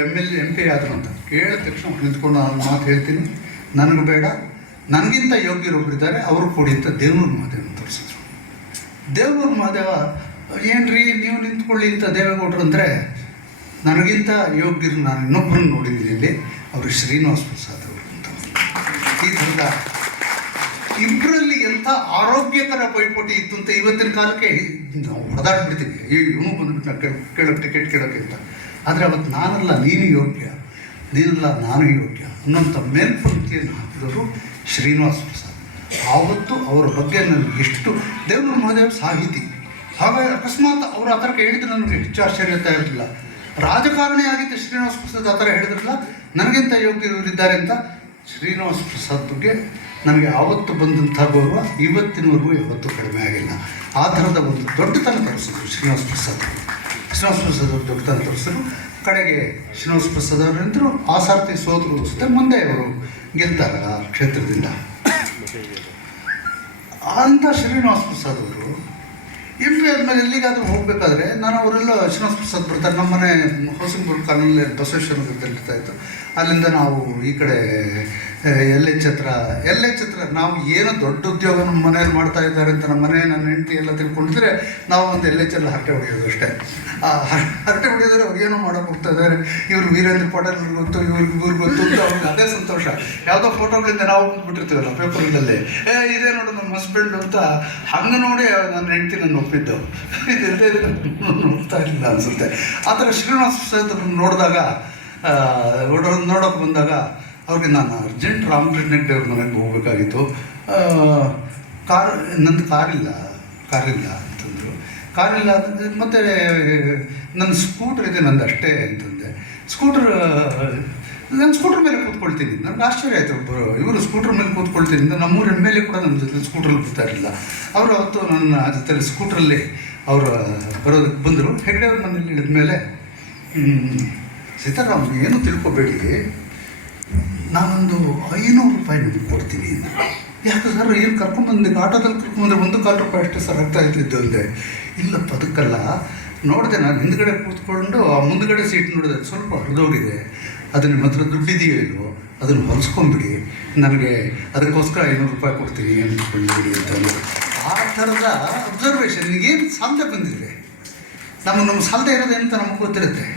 MP ಆದರು ಅಂತ ಕೇಳಿದ ತಕ್ಷಣ ನಿಂತ್ಕೊಂಡು ನಾನು ಮಾತು ಹೇಳ್ತೀನಿ, ನನಗೆ ಬೇಡ, ನನಗಿಂತ ಯೋಗ್ಯರೊಬ್ಬರಿದ್ದಾರೆ, ಅವರು ಕೊಡಿ ಅಂತ ದೇವನೂರು ಮಹದೇವನ ತೋರಿಸಿದ್ರು. ದೇವನೂರು ಮಹದೇವ, ಏನ್ರಿ ನೀವು ನಿಂತ್ಕೊಳ್ಳಿ ಅಂತ ದೇವೇಗೌಡರು ಅಂದರೆ, ನನಗಿಂತ ಯೋಗ್ಯರು ನಾನು ಇನ್ನೊಬ್ಬರನ್ನು ನೋಡಿದ್ದೀನಿ ಇಲ್ಲಿ, ಅವರು ಶ್ರೀನಿವಾಸ ಪ್ರಸಾದ್ ಅವರು ಅಂತ. ಈ ಥರದ ಇಬ್ಬರಲ್ಲಿ ಎಂಥ ಆರೋಗ್ಯಕರ ಪೈಪೋಟಿ ಇತ್ತು ಅಂತ ಇವತ್ತಿನ ಕಾಲಕ್ಕೆ ನಾವು ಹೊಡೆದಾಡ್ಬಿಡ್ತೀವಿ, ಇವನು ಬಂದ್ಬಿಟ್ಟು ಕೇಳೋಕ್ಕೆ ಟಿಕೆಟ್ ಕೇಳೋಕ್ಕೆ ಅಂತ. ಆದರೆ ಅವತ್ತು ನಾನಲ್ಲ ನೀನು ಯೋಗ್ಯ, ನೀನಲ್ಲ ನಾನು ಯೋಗ್ಯ ಅನ್ನೋಂಥ ಮೇಲ್ಪಂಕ್ತಿಯನ್ನು ಹಾಕಿದವರು ಶ್ರೀನಿವಾಸ ಪ್ರಸಾದ್. ಆವತ್ತು ಅವರ ಬಗ್ಗೆ ನನಗೆ ಎಷ್ಟು, ದೇವನೂರು ಮಹದೇವ್ ಸಾಹಿತಿ, ಹಾಗಾಗಿ ಅಕಸ್ಮಾತ್ ಅವರು ಆ ಥರ ಹೇಳಿದ್ರೆ ನನಗೆ ಹೆಚ್ಚು ಆಶ್ಚರ್ಯತಾ ಇರಲಿಲ್ಲ. ರಾಜಕಾರಣಿ ಆಗಿದ್ದ ಶ್ರೀನಿವಾಸ ಪ್ರಸಾದ್ ಆ ಥರ ಹೇಳಿದ್ರಲ್ಲ, ನನಗಿಂತ ಯೋಗ್ಯರಿದ್ದಾರೆ ಅಂತ. ಶ್ರೀನಿವಾಸ ಪ್ರಸಾದ್ ಬಗ್ಗೆ ನನಗೆ ಆವತ್ತು ಬಂದಂಥ ಗೌರವ ಇವತ್ತಿನವರೆಗೂ ಯಾವತ್ತೂ ಕಡಿಮೆ ಆಗಿಲ್ಲ. ಆ ಥರದ ಒಂದು ದೊಡ್ಡತನ ತೋರಿಸಿದ್ರು ಶ್ರೀನಿವಾಸ ಪ್ರಸಾದ್ ಅವರು ದೊಡ್ಡತನ ತೋರಿಸಿದ್ರು. ಕಡೆಗೆ ಶ್ರೀನಿವಾಸ ಪ್ರಸಾದ್ ಅವರು ನಿಂತರು, ಆ ಸಾರ್ತಿ ಸೋತರು ಅಷ್ಟೇ, ಮುಂದೆ ಅವರು ಗೆಲ್ತಾರೆ ಆ ಕ್ಷೇತ್ರದಿಂದ. ಅಂಥ ಶ್ರೀನಿವಾಸ ಪ್ರಸಾದ್ ಅವರು MP ಆದಮೇಲೆ ಎಲ್ಲಿಗಾದರೂ ಹೋಗಬೇಕಾದ್ರೆ ನಾನು ಅವರೆಲ್ಲ ಶ್ರೀನಿವಾಸ ಪ್ರಸಾದ್ ಬರ್ತಾರೆ. ನಮ್ಮ ಮನೆ ಹೊಸಂಬೂರು ಕಾಲೋನಿಯಲ್ಲಿ ಬಸವೇಶ್ವರ ನಗರದಲ್ಲಿರ್ತಾ ಇತ್ತು. ಅಲ್ಲಿಂದ ನಾವು ಈ ಕಡೆ LH ಹತ್ರ ನಾವು ಏನೋ ದೊಡ್ಡ ಉದ್ಯೋಗ ನಮ್ಮ ಮನೆಯಲ್ಲಿ ಮಾಡ್ತಾ ಇದ್ದಾರೆ ಅಂತ ನಮ್ಮ ಮನೆ ನನ್ನ ಹೆಂಡತಿ ಎಲ್ಲ ತಿಳ್ಕೊಂಡಿದ್ರೆ ನಾವು ಒಂದು LH ಹರಟೆ ಹೊಡೆಯೋದು ಅಷ್ಟೇ. ಹರಟೆ ಹೊಡೆಯೋದ್ರೆ ಅವ್ರು ಏನೋ ಮಾಡೋಕೆ ಹೋಗ್ತಾ ಇದ್ದಾರೆ, ಇವರು ವೀರೇಂದ್ರ ಪಾಟೀಲ್ ಗೊತ್ತು, ಇವ್ರಿಗೆ ಗೊತ್ತು ಅಂತ ಅವ್ರಿಗೆ ಅದೇ ಸಂತೋಷ. ಯಾವುದೋ ಫೋಟೋಗಳಿಂದ ನಾವು ಬಿಟ್ಟಿರ್ತೀವಲ್ಲ ಪೇಪರ್ಗಳಲ್ಲಿ, ಇದೇ ನೋಡು ನಮ್ಮ ಹಸ್ಬೆಂಡ್ ಅಂತ. ಹಂಗೆ ನೋಡಿ ನನ್ನ ಹೆಂಡತಿ ನನ್ನ ಒಪ್ಪಿದ್ದು, ಇದೆಲ್ಲೇ ನೋಡ್ತಾ ಇರಲಿಲ್ಲ ಅನಿಸುತ್ತೆ. ಆ ಥರ ಶ್ರೀನಿವಾಸ ಪ್ರಸಾದ್ ನೋಡಿದಾಗ ನೋಡೋಕೆ ಬಂದಾಗ ಅವ್ರಿಗೆ ನಾನು ಅರ್ಜೆಂಟ್ ರಾಮಕೃಷ್ಣ ಹೆಗ್ಡೆ ಅವ್ರ ಮನೆಗೆ ಹೋಗ್ಬೇಕಾಗಿತ್ತು. ನಂದು ಕಾರಿಲ್ಲ ಅಂತಂದರು. ಕಾರಿಲ್ಲ ಮತ್ತು ನನ್ನ ಸ್ಕೂಟ್ರ್ ಇದೆ ನಂದು ಅಷ್ಟೇ ಅಂತಂದೆ. ನಾನು ಸ್ಕೂಟ್ರ್ ಮೇಲೆ ಕೂತ್ಕೊಳ್ತೀನಿ. ನನಗೆ ಆಶ್ಚರ್ಯ ಆಯಿತು, ಇವರು ಸ್ಕೂಟ್ರ್ ಮೇಲೆ ಕೂತ್ಕೊಳ್ತೀನಿ ಅಂತ. ನಮ್ಮೂರ ಮೇಲೆ ಕೂಡ ನನ್ನ ಜೊತೆ ಸ್ಕೂಟ್ರಲ್ಲಿ ಬರ್ತಾ ಇರಲಿಲ್ಲ. ಅವರು ಅವತ್ತು ನನ್ನ ಜೊತೆ ಸ್ಕೂಟ್ರಲ್ಲಿ ಅವರು ಬರೋದಕ್ಕೆ ಬಂದರು. ಹೆಗ್ಡೆ ಅವ್ರ ಮನೇಲಿ ಇಳಿದ ಮೇಲೆ, ಸೀತಾರಾಮ್ ಏನೂ ತಿಳ್ಕೊಬೇಡಿ, ನಾನೊಂದು 500 ರೂಪಾಯಿ ನಿಮಗೆ ಕೊಡ್ತೀನಿ. ಯಾಕೆ ಸರ್ ಏನು ಕರ್ಕೊಂಬಂದಿದ್ದು ಆಟೋದಲ್ಲಿ ಕರ್ಕೊಂಬಂದ್ರೆ 1 ರೂಪಾಯಿ ಅಷ್ಟೇ ಸರ್ ಆಗ್ತಾ ಇದ್ದಿದ್ದು ಅಂದೆ. ಇಲ್ಲಪ್ಪ ಅದಕ್ಕಲ್ಲ, ನೋಡಿದೆ ನಾನು ಹಿಂದ್ಗಡೆ ಕೂತ್ಕೊಂಡು ಆ ಮುಂದ್ಗಡೆ ಸೀಟ್ ನೋಡಿದೆ ಸ್ವಲ್ಪ ಹರಿದೋಗಿದೆ, ಅದು ನಿಮ್ಮ ಹತ್ರ ದುಡ್ಡಿದೆಯೋ ಇಲ್ವೋ ಅದನ್ನು ಹೊಲಿಸ್ಕೊಂಬಿಡಿ, ನನಗೆ ಅದಕ್ಕೋಸ್ಕರ 500 ರೂಪಾಯಿ ಕೊಡ್ತೀನಿ ಅಂದ್ಕೊಂಡ್ಬಿಡಿ ಅಂತ. ಆ ಥರದ ಅಬ್ಸರ್ವೇಷನ್ ನಿಮಗೇನು ಸಾಲದೆ ಬಂದಿದೆ, ನಮ್ಮ ಸಾಲದೆ ಇರೋದು ಅಂತ ನಮಗೆ ಗೊತ್ತಿರುತ್ತೆ.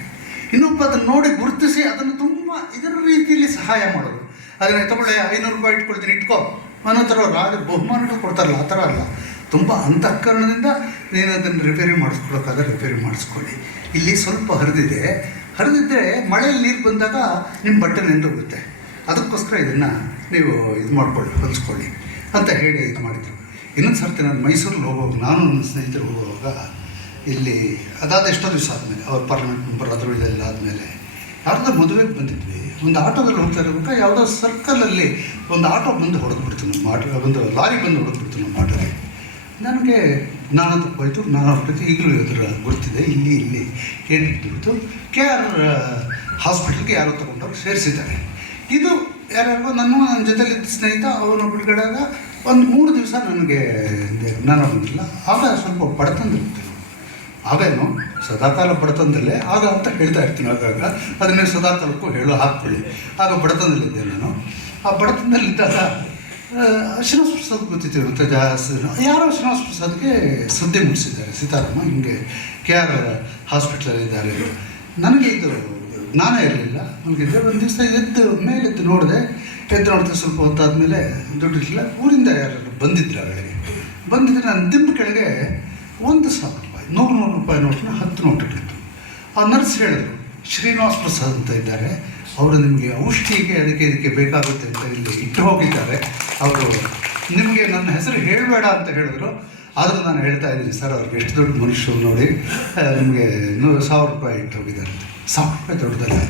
ಇನ್ನೊಬ್ಬ ಅದನ್ನು ನೋಡಿ ಗುರುತಿಸಿ ಅದನ್ನು ತುಂಬ ಇದರ ರೀತಿಯಲ್ಲಿ ಸಹಾಯ ಮಾಡೋದು. ಅದನ್ನು ತಗೊಳ್ಳಿ 500 ರೂಪಾಯಿ ಇಟ್ಕೊಳ್ತೀನಿ ಇಟ್ಕೋ ಅನ್ನೋ ಥರ ಬಹುಮಾನಗಳು ಕೊಡ್ತಾರಲ್ಲ, ಆ ಥರ ಅಲ್ಲ. ತುಂಬ ಅಂತಃಕರಣದಿಂದ ನೀನು ಅದನ್ನು ರಿಪೇರಿ ಮಾಡಿಸ್ಕೊಳಕ್ಕಾದ್ರೆ ರಿಪೇರಿ ಮಾಡಿಸ್ಕೊಳ್ಳಿ. ಇಲ್ಲಿ ಸ್ವಲ್ಪ ಹರಿದಿದ್ದರೆ ಮಳೆಯಲ್ಲಿ ನೀರು ಬಂದಾಗ ನಿಮ್ಮ ಬಟ್ಟೆ ನೆಂದೋಗುತ್ತೆ, ಅದಕ್ಕೋಸ್ಕರ ಇದನ್ನು ನೀವು ಇದು ಮಾಡ್ಕೊಳ್ಳಿ, ಹೊಲಿಸ್ಕೊಳ್ಳಿ ಅಂತ ಹೇಳಿ ಇದು ಮಾಡಿದರು. ಇನ್ನೊಂದು ಸರ್ತಿ ನಾನು ಮೈಸೂರಿಗೆ ಹೋಗುವಾಗ, ನಾನು ನನ್ನ ಸ್ನೇಹಿತರು ಹೋಗುವಾಗ, ಇಲ್ಲಿ ಅದಾದ ಎಷ್ಟೋ ದಿವಸ ಆದಮೇಲೆ ಅವ್ರು ಪಾರ್ಲಿಮೆಂಟ್ ಮೆಂಬರ್ ಆದರೂ ಇದೆಲ್ಲ ಆದಮೇಲೆ ಯಾರ್ದೋ ಮದುವೆಗೆ ಬಂದಿದ್ವಿ. ಒಂದು ಆಟೋದಲ್ಲಿ ಹೋಗ್ತಾ ಇರಬೇಕು, ಯಾವುದೋ ಸರ್ಕಲಲ್ಲಿ ಒಂದು ಆಟೋ ಬಂದು ಹೊಡೆದ್ಬಿಡ್ತು, ಒಂದು ಲಾರಿ ಬಂದು ಹೊಡೆದ್ಬಿಡ್ತು ನಮ್ಮ ಆಟೋಗೆ. ನನಗೆ ಜ್ಞಾನ ತಪ್ಪಾಯಿತು, ಜ್ಞಾನ ಹೊರಟಿತ್ತು. ಈಗಲೂ ಇದರ ಗೊತ್ತಿದೆ, ಇಲ್ಲಿ ಕೇಳಿಬಿಟ್ಟು KR ಹಾಸ್ಪಿಟಲ್ಗೆ ಯಾರೋ ತೊಗೊಂಡವ್ರು ಸೇರಿಸಿದ್ದಾರೆ. ಇದು ಯಾರ್ಯಾರೋ ನನ್ನ ಜೊತೆಲಿದ್ದ ಸ್ನೇಹಿತ ಅವನು ಬಿಡುಗಡೆಯಾಗ ಒಂದು 3 ದಿವಸ ನನಗೆ ಜ್ಞಾನ ಬಂದಿಲ್ಲ. ಆಗ ಸ್ವಲ್ಪ ಬಡತನದಲ್ಲಿತ್ತು, ಆವೇನು ಸದಾಕಾಲ ಬಡತನದಲ್ಲೇ ಆಗ ಅಂತ ಹೇಳ್ತಾ ಇರ್ತೀನಿ. ಆಗಾಗ ಅದನ್ನೇ ಸದಾಕಾಲಕ್ಕೂ ಹಾಕ್ಕೊಳ್ಳಿ. ಆಗ ಬಡತನದಲ್ಲಿದ್ದೆ ನಾನು. ಆ ಬಡತನದಲ್ಲಿದ್ದಾಗ ಶ್ರೀನಿವಾಸ ಪ್ರಸಾದ್ ಗೊತ್ತಿತ್ತು ಮತ್ತು ಯಾರೋ ಶ್ರೀನಿವಾಸ ಪ್ರಸಾದ್ಗೆ ಸುದ್ದಿ ಮುಗಿಸಿದ್ದಾರೆ, ಸೀತಾರಾಮ ಹಿಂಗೆ KR ಹಾಸ್ಪಿಟ್ಲಲ್ಲಿದ್ದಾರೆ. ನನಗೆ ಇದು ಜ್ಞಾನ ಇರಲಿಲ್ಲ, ನನಗಿದ್ದೆ. ಒಂದು ದಿವಸ ಮೇಲೆದ್ದು ನೋಡಿದೆ ಸ್ವಲ್ಪ ಹೊತ್ತಾದಮೇಲೆ ದುಡ್ಡಿರಲಿಲ್ಲ. ಊರಿಂದ ಯಾರು ಬಂದಿದ್ರು ಅವಳಿಗೆ ಬಂದಿದ್ದರೆ ನನ್ನ ದಿಂಬು ಕೆಳಗೆ 1,000 ರೂಪಾಯಿ 100 ರೂಪಾಯಿ ನೋಟ್ನ 10 ನೋಟ್ ಇಟ್ಟಿತ್ತು. ಆ ನರ್ಸ್ ಹೇಳಿದ್ರು, ಶ್ರೀನಿವಾಸ ಪ್ರಸಾದ್ ಅಂತ ಇದ್ದಾರೆ, ಅವರು ನಿಮಗೆ ಔಷಧಿಗೆ ಇದಕ್ಕೆ ಬೇಕಾಗುತ್ತೆ ಅಂತ ಇಲ್ಲಿ ಇಟ್ಟು ಹೋಗಿದ್ದಾರೆ, ಅವರು ನಿಮಗೆ ನನ್ನ ಹೆಸರು ಹೇಳಬೇಡ ಅಂತ ಹೇಳಿದ್ರು. ಆದರೂ ನಾನು ಹೇಳ್ತಾ ಇದ್ದೀನಿ ಸರ್, ಅವ್ರಿಗೆ ಎಷ್ಟು ದೊಡ್ಡ ಮನುಷ್ಯರು ನೋಡಿ, ನಿಮಗೆ 1,000 ರೂಪಾಯಿ ಇಟ್ಟು ಹೋಗಿದ್ದಾರೆ. 1,000 ರೂಪಾಯಿ ದೊಡ್ಡದಲ್ಲ.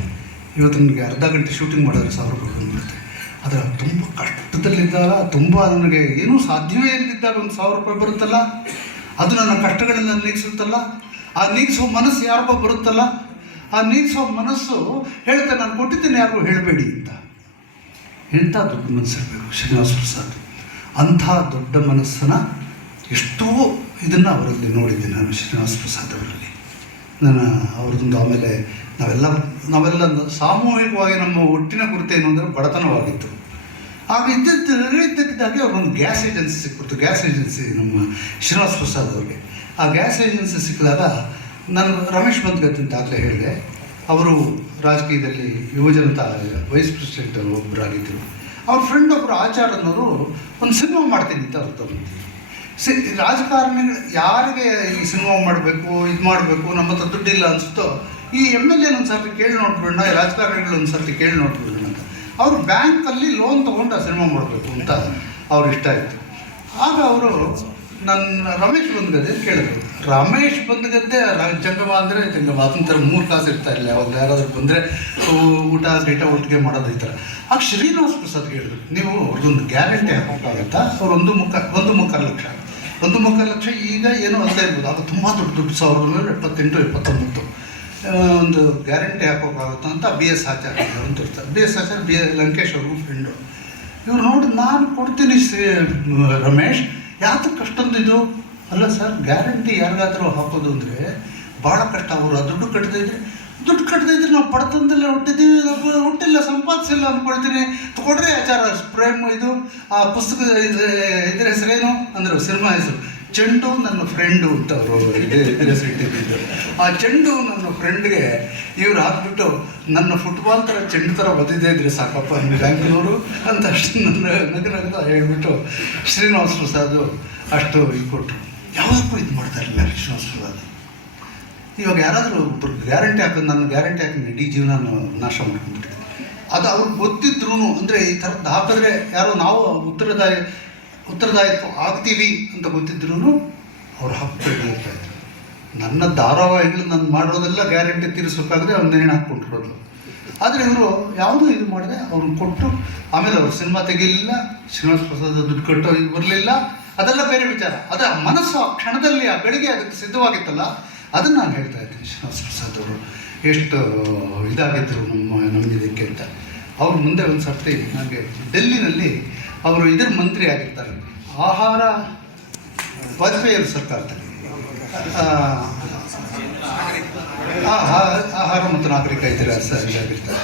ಇವತ್ತು ನನಗೆ ಅರ್ಧ ಗಂಟೆ ಶೂಟಿಂಗ್ ಮಾಡಿದ್ರೆ 1,000 ರೂಪಾಯಿ ಬಂದ್ಬಿಡುತ್ತೆ. ಆದರೆ ತುಂಬ ಕಷ್ಟದಲ್ಲಿದ್ದಾಗ, ತುಂಬ ನನಗೆ ಏನೂ ಸಾಧ್ಯವೇ ಇಲ್ಲದಿದ್ದಾಗ 1,000 ರೂಪಾಯಿ ಬರುತ್ತಲ್ಲ, ಅದು ನನ್ನ ಕಷ್ಟಗಳನ್ನು ನೀಗಿಸುತ್ತಲ್ಲ. ಆ ನೀಗಿಸೋ ಮನಸ್ಸು ಯಾರಿಗೋ ಬರುತ್ತಲ್ಲ, ಆ ನೀಗಿಸೋ ಮನಸ್ಸು ಹೇಳ್ತಾ ನಾನು ಕೊಟ್ಟಿದ್ದೇನೆ ಯಾರಿಗೂ ಹೇಳಬೇಡಿ ಅಂತ. ಎಂಥ ದೊಡ್ಡ ಮನಸ್ಸಿರಬೇಕು ಶ್ರೀನಿವಾಸ ಪ್ರಸಾದ್. ಅಂಥ ದೊಡ್ಡ ಮನಸ್ಸನ್ನು ಎಷ್ಟೋ ಇದನ್ನು ಅವರಲ್ಲಿ ನೋಡಿದ್ದೀನಿ ನಾನು, ಶ್ರೀನಿವಾಸ ಪ್ರಸಾದ್ ಅವರಲ್ಲಿ. ನಾನು ಅವ್ರದ್ದೊಂದು ಆಮೇಲೆ ನಾವೆಲ್ಲ ಸಾಮೂಹಿಕವಾಗಿ ನಮ್ಮ ಒಟ್ಟಿನ ಗುರುತು ಏನು ಅಂದರೆ ಬಡತನವಾಗಿತ್ತು. ಆಗ ಇದ್ದಕ್ಕಿದ್ದಾಗೆ ಅವ್ರಿಗೊಂದು ಗ್ಯಾಸ್ ಏಜೆನ್ಸಿ ಸಿಕ್ಬಿಡ್ತು. ಗ್ಯಾಸ್ ಏಜೆನ್ಸಿ ನಮ್ಮ ಶ್ರೀನಿವಾಸ ಪ್ರಸಾದ್ ಅವ್ರಿಗೆ. ಆ ಗ್ಯಾಸ್ ಏಜೆನ್ಸಿ ಸಿಕ್ಕಿದಾಗ ನಾನು ರಮೇಶ್ ಬಂದ್ಗತ್ತಿ ಅಂತ ಆಗಲೇ ಹೇಳಿದೆ, ಅವರು ರಾಜಕೀಯದಲ್ಲಿ ಯುವಜನತಾ ವೈಸ್ ಪ್ರೆಸಿಡೆಂಟ್ ಒಬ್ಬರಾಗಿದ್ದರು. ಅವ್ರ ಫ್ರೆಂಡ್ ಒಬ್ಬರು ಆಚಾರ್ಯನವರು ಒಂದು ಸಿನಿಮಾ ಮಾಡ್ತೀನಿ ಅಂತ ಅವ್ರು ತಗೊಂಡಿದ್ದರು. ರಾಜಕಾರಣಿಗಳು ಯಾರಿಗೆ ಈ ಸಿನಿಮಾ ಮಾಡಬೇಕು, ಇದು ಮಾಡಬೇಕು, ನಮ್ಮ ಹತ್ರ ದುಡ್ಡಿಲ್ಲ ಅನಿಸುತ್ತೋ, ಈ MLA ಒಂದು ಸರ್ತಿ ಕೇಳಿ ನೋಡ್ಬಿಡೋಣ, ಈ ರಾಜಕಾರಣಿಗಳು ಒಂದು ಸರ್ತಿ ಕೇಳಿ ನೋಡ್ಬಿಡೋಣ ಅಂತ. ಅವರು ಬ್ಯಾಂಕಲ್ಲಿ ಲೋನ್ ತೊಗೊಂಡು ಆ ಸಿನಿಮಾ ಮಾಡಬೇಕು ಅಂತ ಅವ್ರು ಇಷ್ಟ ಆಯಿತು. ಆಗ ಅವರು ನನ್ನ ರಮೇಶ್ ಬಂದ್ಗದ್ದೆ ಕೇಳಿದ್ರು. ರಮೇಶ್ ಬಂದ್ಗದ್ದೆ ಜಂಗಮ ಅಂದರೆ ಜಂಗಮ, ಅದೊಂಥರ 3 ಕಾಸು ಇರ್ತಾ ಇಲ್ಲ. ಅವಾಗ ಯಾರಾದರೂ ಬಂದರೆ ಊಟ ಗೀಟ ಒಟ್ಟಿಗೆ ಮಾಡೋದು ಈ ಥರ. ಆಗ ಶ್ರೀನಿವಾಸ ಪ್ರಸಾದ್ ಹೇಳಿದ್ರು, ನೀವು ಅವ್ರಿಗೊಂದು ಗ್ಯಾರಂಟಿ ಹಾಕೋಕ್ಕಾಗತ್ತಾ? ಅವ್ರು 1.25 ಲಕ್ಷ 1.25 ಲಕ್ಷ ಈಗ ಏನೋ ಅಲ್ಲದೆ ಇರ್ಬೋದು, ಆಗ ತುಂಬ ದುಡ್ಡು 1978-79 ಒಂದು ಗ್ಯಾರಂಟಿ ಹಾಕೋಕ್ಕಾಗುತ್ತಾ ಅಂತ BS ಆಚಾರ್ಯ ಅಂತ ಇರ್ತಾರೆ. BS ಆಚಾರ್ಯ ಲಂಕೇಶ್ ಅವ್ರಿಗೂ ಫ್ರೆಂಡು. ಇವ್ರು ನೋಡಿ, ನಾನು ಕೊಡ್ತೀನಿ ರಮೇಶ್, ಯಾತಕ್ಕೆ ಅಷ್ಟೊಂದು ಇದು? ಅಲ್ಲ ಸರ್, ಗ್ಯಾರಂಟಿ ಯಾರಿಗಾದರೂ ಹಾಕೋದು ಅಂದರೆ ಭಾಳ ಕಷ್ಟ. ಅವರು ಆ ದುಡ್ಡು ಕಟ್ಟದೇ ಇದ್ರೆ ನಾವು ಬಡತನದಲ್ಲೇ ಹುಟ್ಟಿದ್ದೀವಿ, ಹುಟ್ಟಿಲ್ಲ, ಸಂಪಾದಿಸಿಲ್ಲ ಅಂದ್ಕೊಳ್ತೀನಿ. ಕೊಡ್ರಿ ಆಚಾರ ಪ್ರೇಮ್ ಇದು ಆ ಪುಸ್ತಕದ ಇದ್ರ ಹೆಸರೇನು ಅಂದರೆ ಸಿನಿಮಾ ಹೆಸರು ಚೆಂಡು ನನ್ನ ಫ್ರೆಂಡು ಅಂತ ಅವರು ಹೆಸರು ಇಟ್ಟಿದ್ದು. ಆ ಚೆಂಡು ನನ್ನ ಫ್ರೆಂಡ್ಗೆ ಇವ್ರು ಹಾಕ್ಬಿಟ್ಟು, ನನ್ನ ಫುಟ್ಬಾಲ್ ಥರ ಚೆಂಡು ಥರ ಬದಿದೆ ಇದ್ರೆ ಸಾಕಪ್ಪ ನಿಮ್ಮ ಬ್ಯಾಂಕ್ನವರು ಅಂತ ಅಷ್ಟು ನಗನಗ್ದ ಹೇಳ್ಬಿಟ್ಟು ಶ್ರೀನಿವಾಸ ಪ್ರಸಾದ್ ಅಷ್ಟು ಇದು ಕೊಟ್ಟರು. ಯಾವುದಕ್ಕೂ ಇದು ಮಾಡ್ತಾ ಇರಲಿಲ್ಲ ಶ್ರೀನಿವಾಸ ಪ್ರಸಾದ್. ಇವಾಗ ಯಾರಾದರೂ ಒಬ್ಬರು ಗ್ಯಾರಂಟಿ ಹಾಕೋದು, ನನ್ನ ಗ್ಯಾರಂಟಿ ಹಾಕಿ ಇಡೀ ಜೀವನ ನಾಶ ಮಾಡ್ಕೊಂಡ್ಬಿಟ್ಟಿದೆ. ಅದು ಅವ್ರಿಗೆ ಗೊತ್ತಿದ್ರು, ಅಂದರೆ ಈ ಥರದ್ದು ಹಾಕಿದ್ರೆ ಯಾರೋ ನಾವು ಉತ್ತರದಾಯಿತ್ವ ಆಗ್ತೀವಿ ಅಂತ ಗೊತ್ತಿದ್ರು ಅವ್ರು ಹಾಕ್ತಾ ಇದ್ರು. ನನ್ನ ಧಾರಾವಾಹಿಗಳು ನಾನು ಮಾಡೋದೆಲ್ಲ ಗ್ಯಾರಂಟಿ ತೀರಿಸೋಕ್ಕಾಗದೆ ಅವ್ರು ನೇಣು ಹಾಕ್ಕೊಂಡಿರೋದು. ಆದರೆ ಇವರು ಯಾವುದೂ ಇದು ಮಾಡಿದೆ, ಅವ್ರನ್ನ ಕೊಟ್ಟು ಆಮೇಲೆ ಅವ್ರು ಸಿನಿಮಾ ತೆಗೀಲಿಲ್ಲ, ಶ್ರೀನಿವಾಸ ಪ್ರಸಾದ್ ದುಡ್ಡು ಕಟ್ಟೋ ಇದು ಬರಲಿಲ್ಲ, ಅದೆಲ್ಲ ಬೇರೆ ವಿಚಾರ. ಅದು ಆ ಮನಸ್ಸು ಆ ಕ್ಷಣದಲ್ಲಿ ಆ ಬೆಳಿಗ್ಗೆ ಅದಕ್ಕೆ ಸಿದ್ಧವಾಗಿತ್ತಲ್ಲ, ಅದನ್ನು ನಾನು ಹೇಳ್ತಾ ಇದ್ದೀನಿ. ಶ್ರೀನಿವಾಸ ಪ್ರಸಾದ್ ಅವರು ಎಷ್ಟು ಇದಾಗಿದ್ದರು ನಮ್ಮ ಇದಕ್ಕೆ ಅಂತ. ಅವ್ರು ಮುಂದೆ ಒಂದು ಸರ್ತಿ ನನಗೆ ಡೆಲ್ಲಿನಲ್ಲಿ ಅವರು ಇದರ ಮಂತ್ರಿ ಆಗಿರ್ತಾರೆ, ಆಹಾರ ವಾಜಪೇಯಿ ಸರ್ಕಾರದಲ್ಲಿ ಆಹಾರ ಮತ್ತು ನಾಗರಿಕ ಇದಾಗಿರ್ತಾರೆ.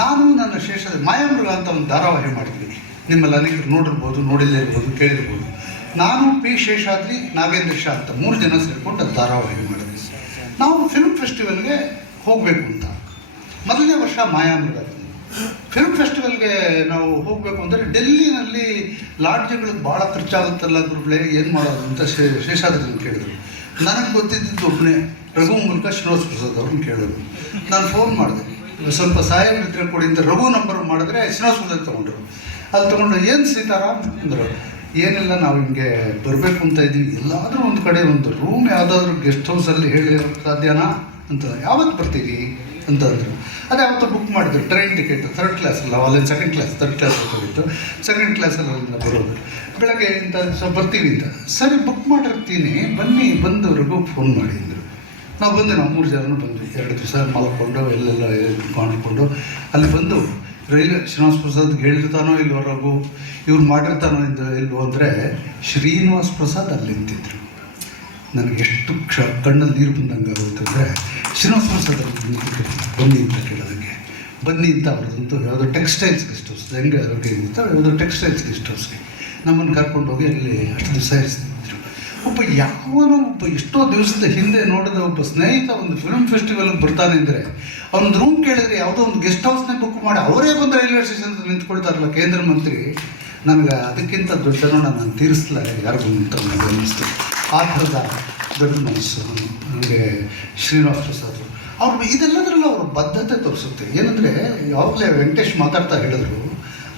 ನಾನು ನನ್ನ ಶೇಷದ ಮಾಯಾಮೃಗ ಅಂತ ಒಂದು ಧಾರಾವಾಹಿ ಮಾಡಿದ್ವಿ, ನಿಮ್ಮಲ್ಲಿ ಅನೇಕರು ನೋಡಿರ್ಬೋದು, ನೋಡಿಲ್ಲೇ ಇರ್ಬೋದು, ಕೇಳಿರ್ಬೋದು. ನಾನು ಪಿ ಶೇಷಾದ್ರಿ, ನಾಗೇಂದ್ರ ಶಾ ಅಂತ 3 ಜನ ಸೇರಿಕೊಂಡು ಅದು ಧಾರಾವಾಹಿ ಮಾಡಿದ್ವಿ. ನಾವು ಫಿಲ್ಮ್ ಫೆಸ್ಟಿವಲ್ಗೆ ಹೋಗಬೇಕು ಅಂತ ಮೊದಲನೇ ವರ್ಷ ಮಾಯಾಮೃಗ ಫಿಲ್ಮ್ ಫೆಸ್ಟಿವಲ್ಗೆ ನಾವು ಹೋಗಬೇಕು ಅಂದರೆ ಡೆಲ್ಲಿನಲ್ಲಿ ಲಾಡ್ಜ್ಗಳಿಗೆ ಭಾಳ ಖರ್ಚಾಗುತ್ತಲ್ಲ ಗುರುಗಳೇ, ಏನು ಮಾಡೋದು ಅಂತ ಶೇಷಾದ್ರಿನ ಕೇಳಿದ್ರು. ನನಗೆ ಗೊತ್ತಿದ್ದು ಒಬ್ಬನೇ ರಘು ಮೂಲಕ ಶ್ರೀನಿವಾಸ ಪ್ರಸಾದ್ ಅವ್ರನ್ನ ಕೇಳೋದು. ನಾನು ಫೋನ್ ಮಾಡಿದೆ, ಸ್ವಲ್ಪ ಸಹಾಯಮಿತ್ರ ಕೊಡಿ ಅಂತ. ರಘು ನಂಬರ್ ಮಾಡಿದ್ರೆ ಶ್ರೀನಿವಾಸ ಪ್ರಸಾದ್ ತೊಗೊಂಡ್ರು. ಅಲ್ಲಿ ತೊಗೊಂಡು ಏನು ಸೀತಾರಾಮ್ ಅಂದರು, ಏನಿಲ್ಲ ನಾವು ಹಿಂಗೆ ಬರಬೇಕು ಅಂತ ಇದ್ದೀವಿ, ಎಲ್ಲಾದರೂ ಒಂದು ಕಡೆ ಒಂದು ರೂಮ್ ಯಾವುದಾದ್ರೂ ಗೆಸ್ಟ್ ಹೌಸಲ್ಲಿ ಹೇಳಿರೋಕ್ಕೆ ಸಾಧ್ಯನಾ ಅಂತ. ಯಾವತ್ತು ಬರ್ತೀವಿ ಅಂತ ಅಂದರು. ಅದೇ ಯಾವತ್ತೂ ಬುಕ್ ಮಾಡಿದ್ರು, ಟ್ರೈನ್ ಟಿಕೆಟ್ 3rd ಕ್ಲಾಸಲ್ಲ, ಅಲ್ಲಿಂದ 2nd ಕ್ಲಾಸ್ 3rd ಕ್ಲಾಸ್ ಹೋಗಿತ್ತು. 2nd ಕ್ಲಾಸಲ್ಲಿ ಅಲ್ಲಿಂದ ಬರೋದು. ಬೆಳಗ್ಗೆ ಇಂಥ ಸ್ವಲ್ಪ ಬರ್ತೀವಿ ಅಂತ. ಸರಿ ಬುಕ್ ಮಾಡಿರ್ತೀನಿ, ಬನ್ನಿ, ಬಂದು ರಘು ಫೋನ್ ಮಾಡಿ ಅಂದರು. ನಾವು ಬಂದು ನಾವು 3 ಜನನೂ ಬಂದ್ವಿ. 2 ದಿವಸ ಮಲ್ಕೊಂಡು ಎಲ್ಲೆಲ್ಲ ಕಾಣ್ಕೊಂಡು ಅಲ್ಲಿ ಬಂದು ರೈಲ್ವೆ ಶ್ರೀನಿವಾಸ ಪ್ರಸಾದ್ ಹೇಳಿರ್ತಾನೋ ಇಲ್ವೋ ರಘು, ಇವ್ರು ಮಾಡಿರ್ತಾನೋ ಇಲ್ವೋ ಅಂದರೆ ಶ್ರೀನಿವಾಸ ಪ್ರಸಾದ್ ಅಲ್ಲಿ ನಿಂತಿದ್ರು. ನನಗೆ ಎಷ್ಟು ಕಣ್ಣಲ್ಲಿ ನೀರು ಬಂದಂಗೆ ಆಗೋಯ್ತು ಅಂದರೆ ಶ್ರೀನಿವಾಸ ಪ್ರಸಾದ್ ಅಲ್ಲಿ ಬನ್ನಿ ಅಂತ ಕೇಳೋದಕ್ಕೆ. ಬನ್ನಿ ಅಂತ ಅವ್ರದ್ದಂತೂ ಯಾವುದೋ ಟೆಕ್ಸ್ಟೈಲ್ಸ್ ಗೆಸ್ಟ್ ಹೌಸ್, ಹೆಂಗೆ ಅವ್ರಿಗೆ ಅಂತ ಯಾವುದೋ ಟೆಕ್ಸ್ಟೈಲ್ಸ್ ಗೆಸ್ಟ್ ಹೌಸ್ಗೆ ನಮ್ಮನ್ನು ಕರ್ಕೊಂಡೋಗಿ ಅಲ್ಲಿ ಅಷ್ಟು ದಿವಸ ಇರಿಸಿದ್ರು. ಒಬ್ಬ ಎಷ್ಟೋ ದಿವಸದ ಹಿಂದೆ ನೋಡಿದ ಒಬ್ಬ ಸ್ನೇಹಿತ ಒಂದು ಫಿಲ್ಮ್ ಫೆಸ್ಟಿವಲ್ಗೆ ಬರ್ತಾನೆ ಅಂದರೆ ಅವನೊಂದು ರೂಮ್ ಕೇಳಿದರೆ ಯಾವುದೋ ಒಂದು ಗೆಸ್ಟ್ ಹೌಸ್ನೇ ಬುಕ್ ಮಾಡಿ ಅವರೇ ಬಂದು ರೈಲ್ವೆ ಸ್ಟೇಷನ್ ನಿಂತ್ಕೊಳ್ತಾರಲ್ಲ ಕೇಂದ್ರ ಮಂತ್ರಿ. ನನಗೆ ಅದಕ್ಕಿಂತ ದೊಡ್ಡ ನಾನು ತೀರಿಸಲ ಯಾರಿಗೂ ಅಂತ ನನಗೆ ಅನ್ನಿಸ್ತು. ಆ ಥರದ ದೊಡ್ಡ ಮನಸ್ಸು ನನಗೆ ಶ್ರೀನಿವಾಸ ಪ್ರಸಾದ್ ಅವರು. ಇದೆಲ್ಲದರಲ್ಲೂ ಅವ್ರ ಬದ್ಧತೆ ತೋರಿಸುತ್ತೆ. ಏನಂದರೆ ಯಾವಾಗಲೇ ವೆಂಕಟೇಶ್ ಮಾತಾಡ್ತಾ ಹೇಳಿದ್ರು,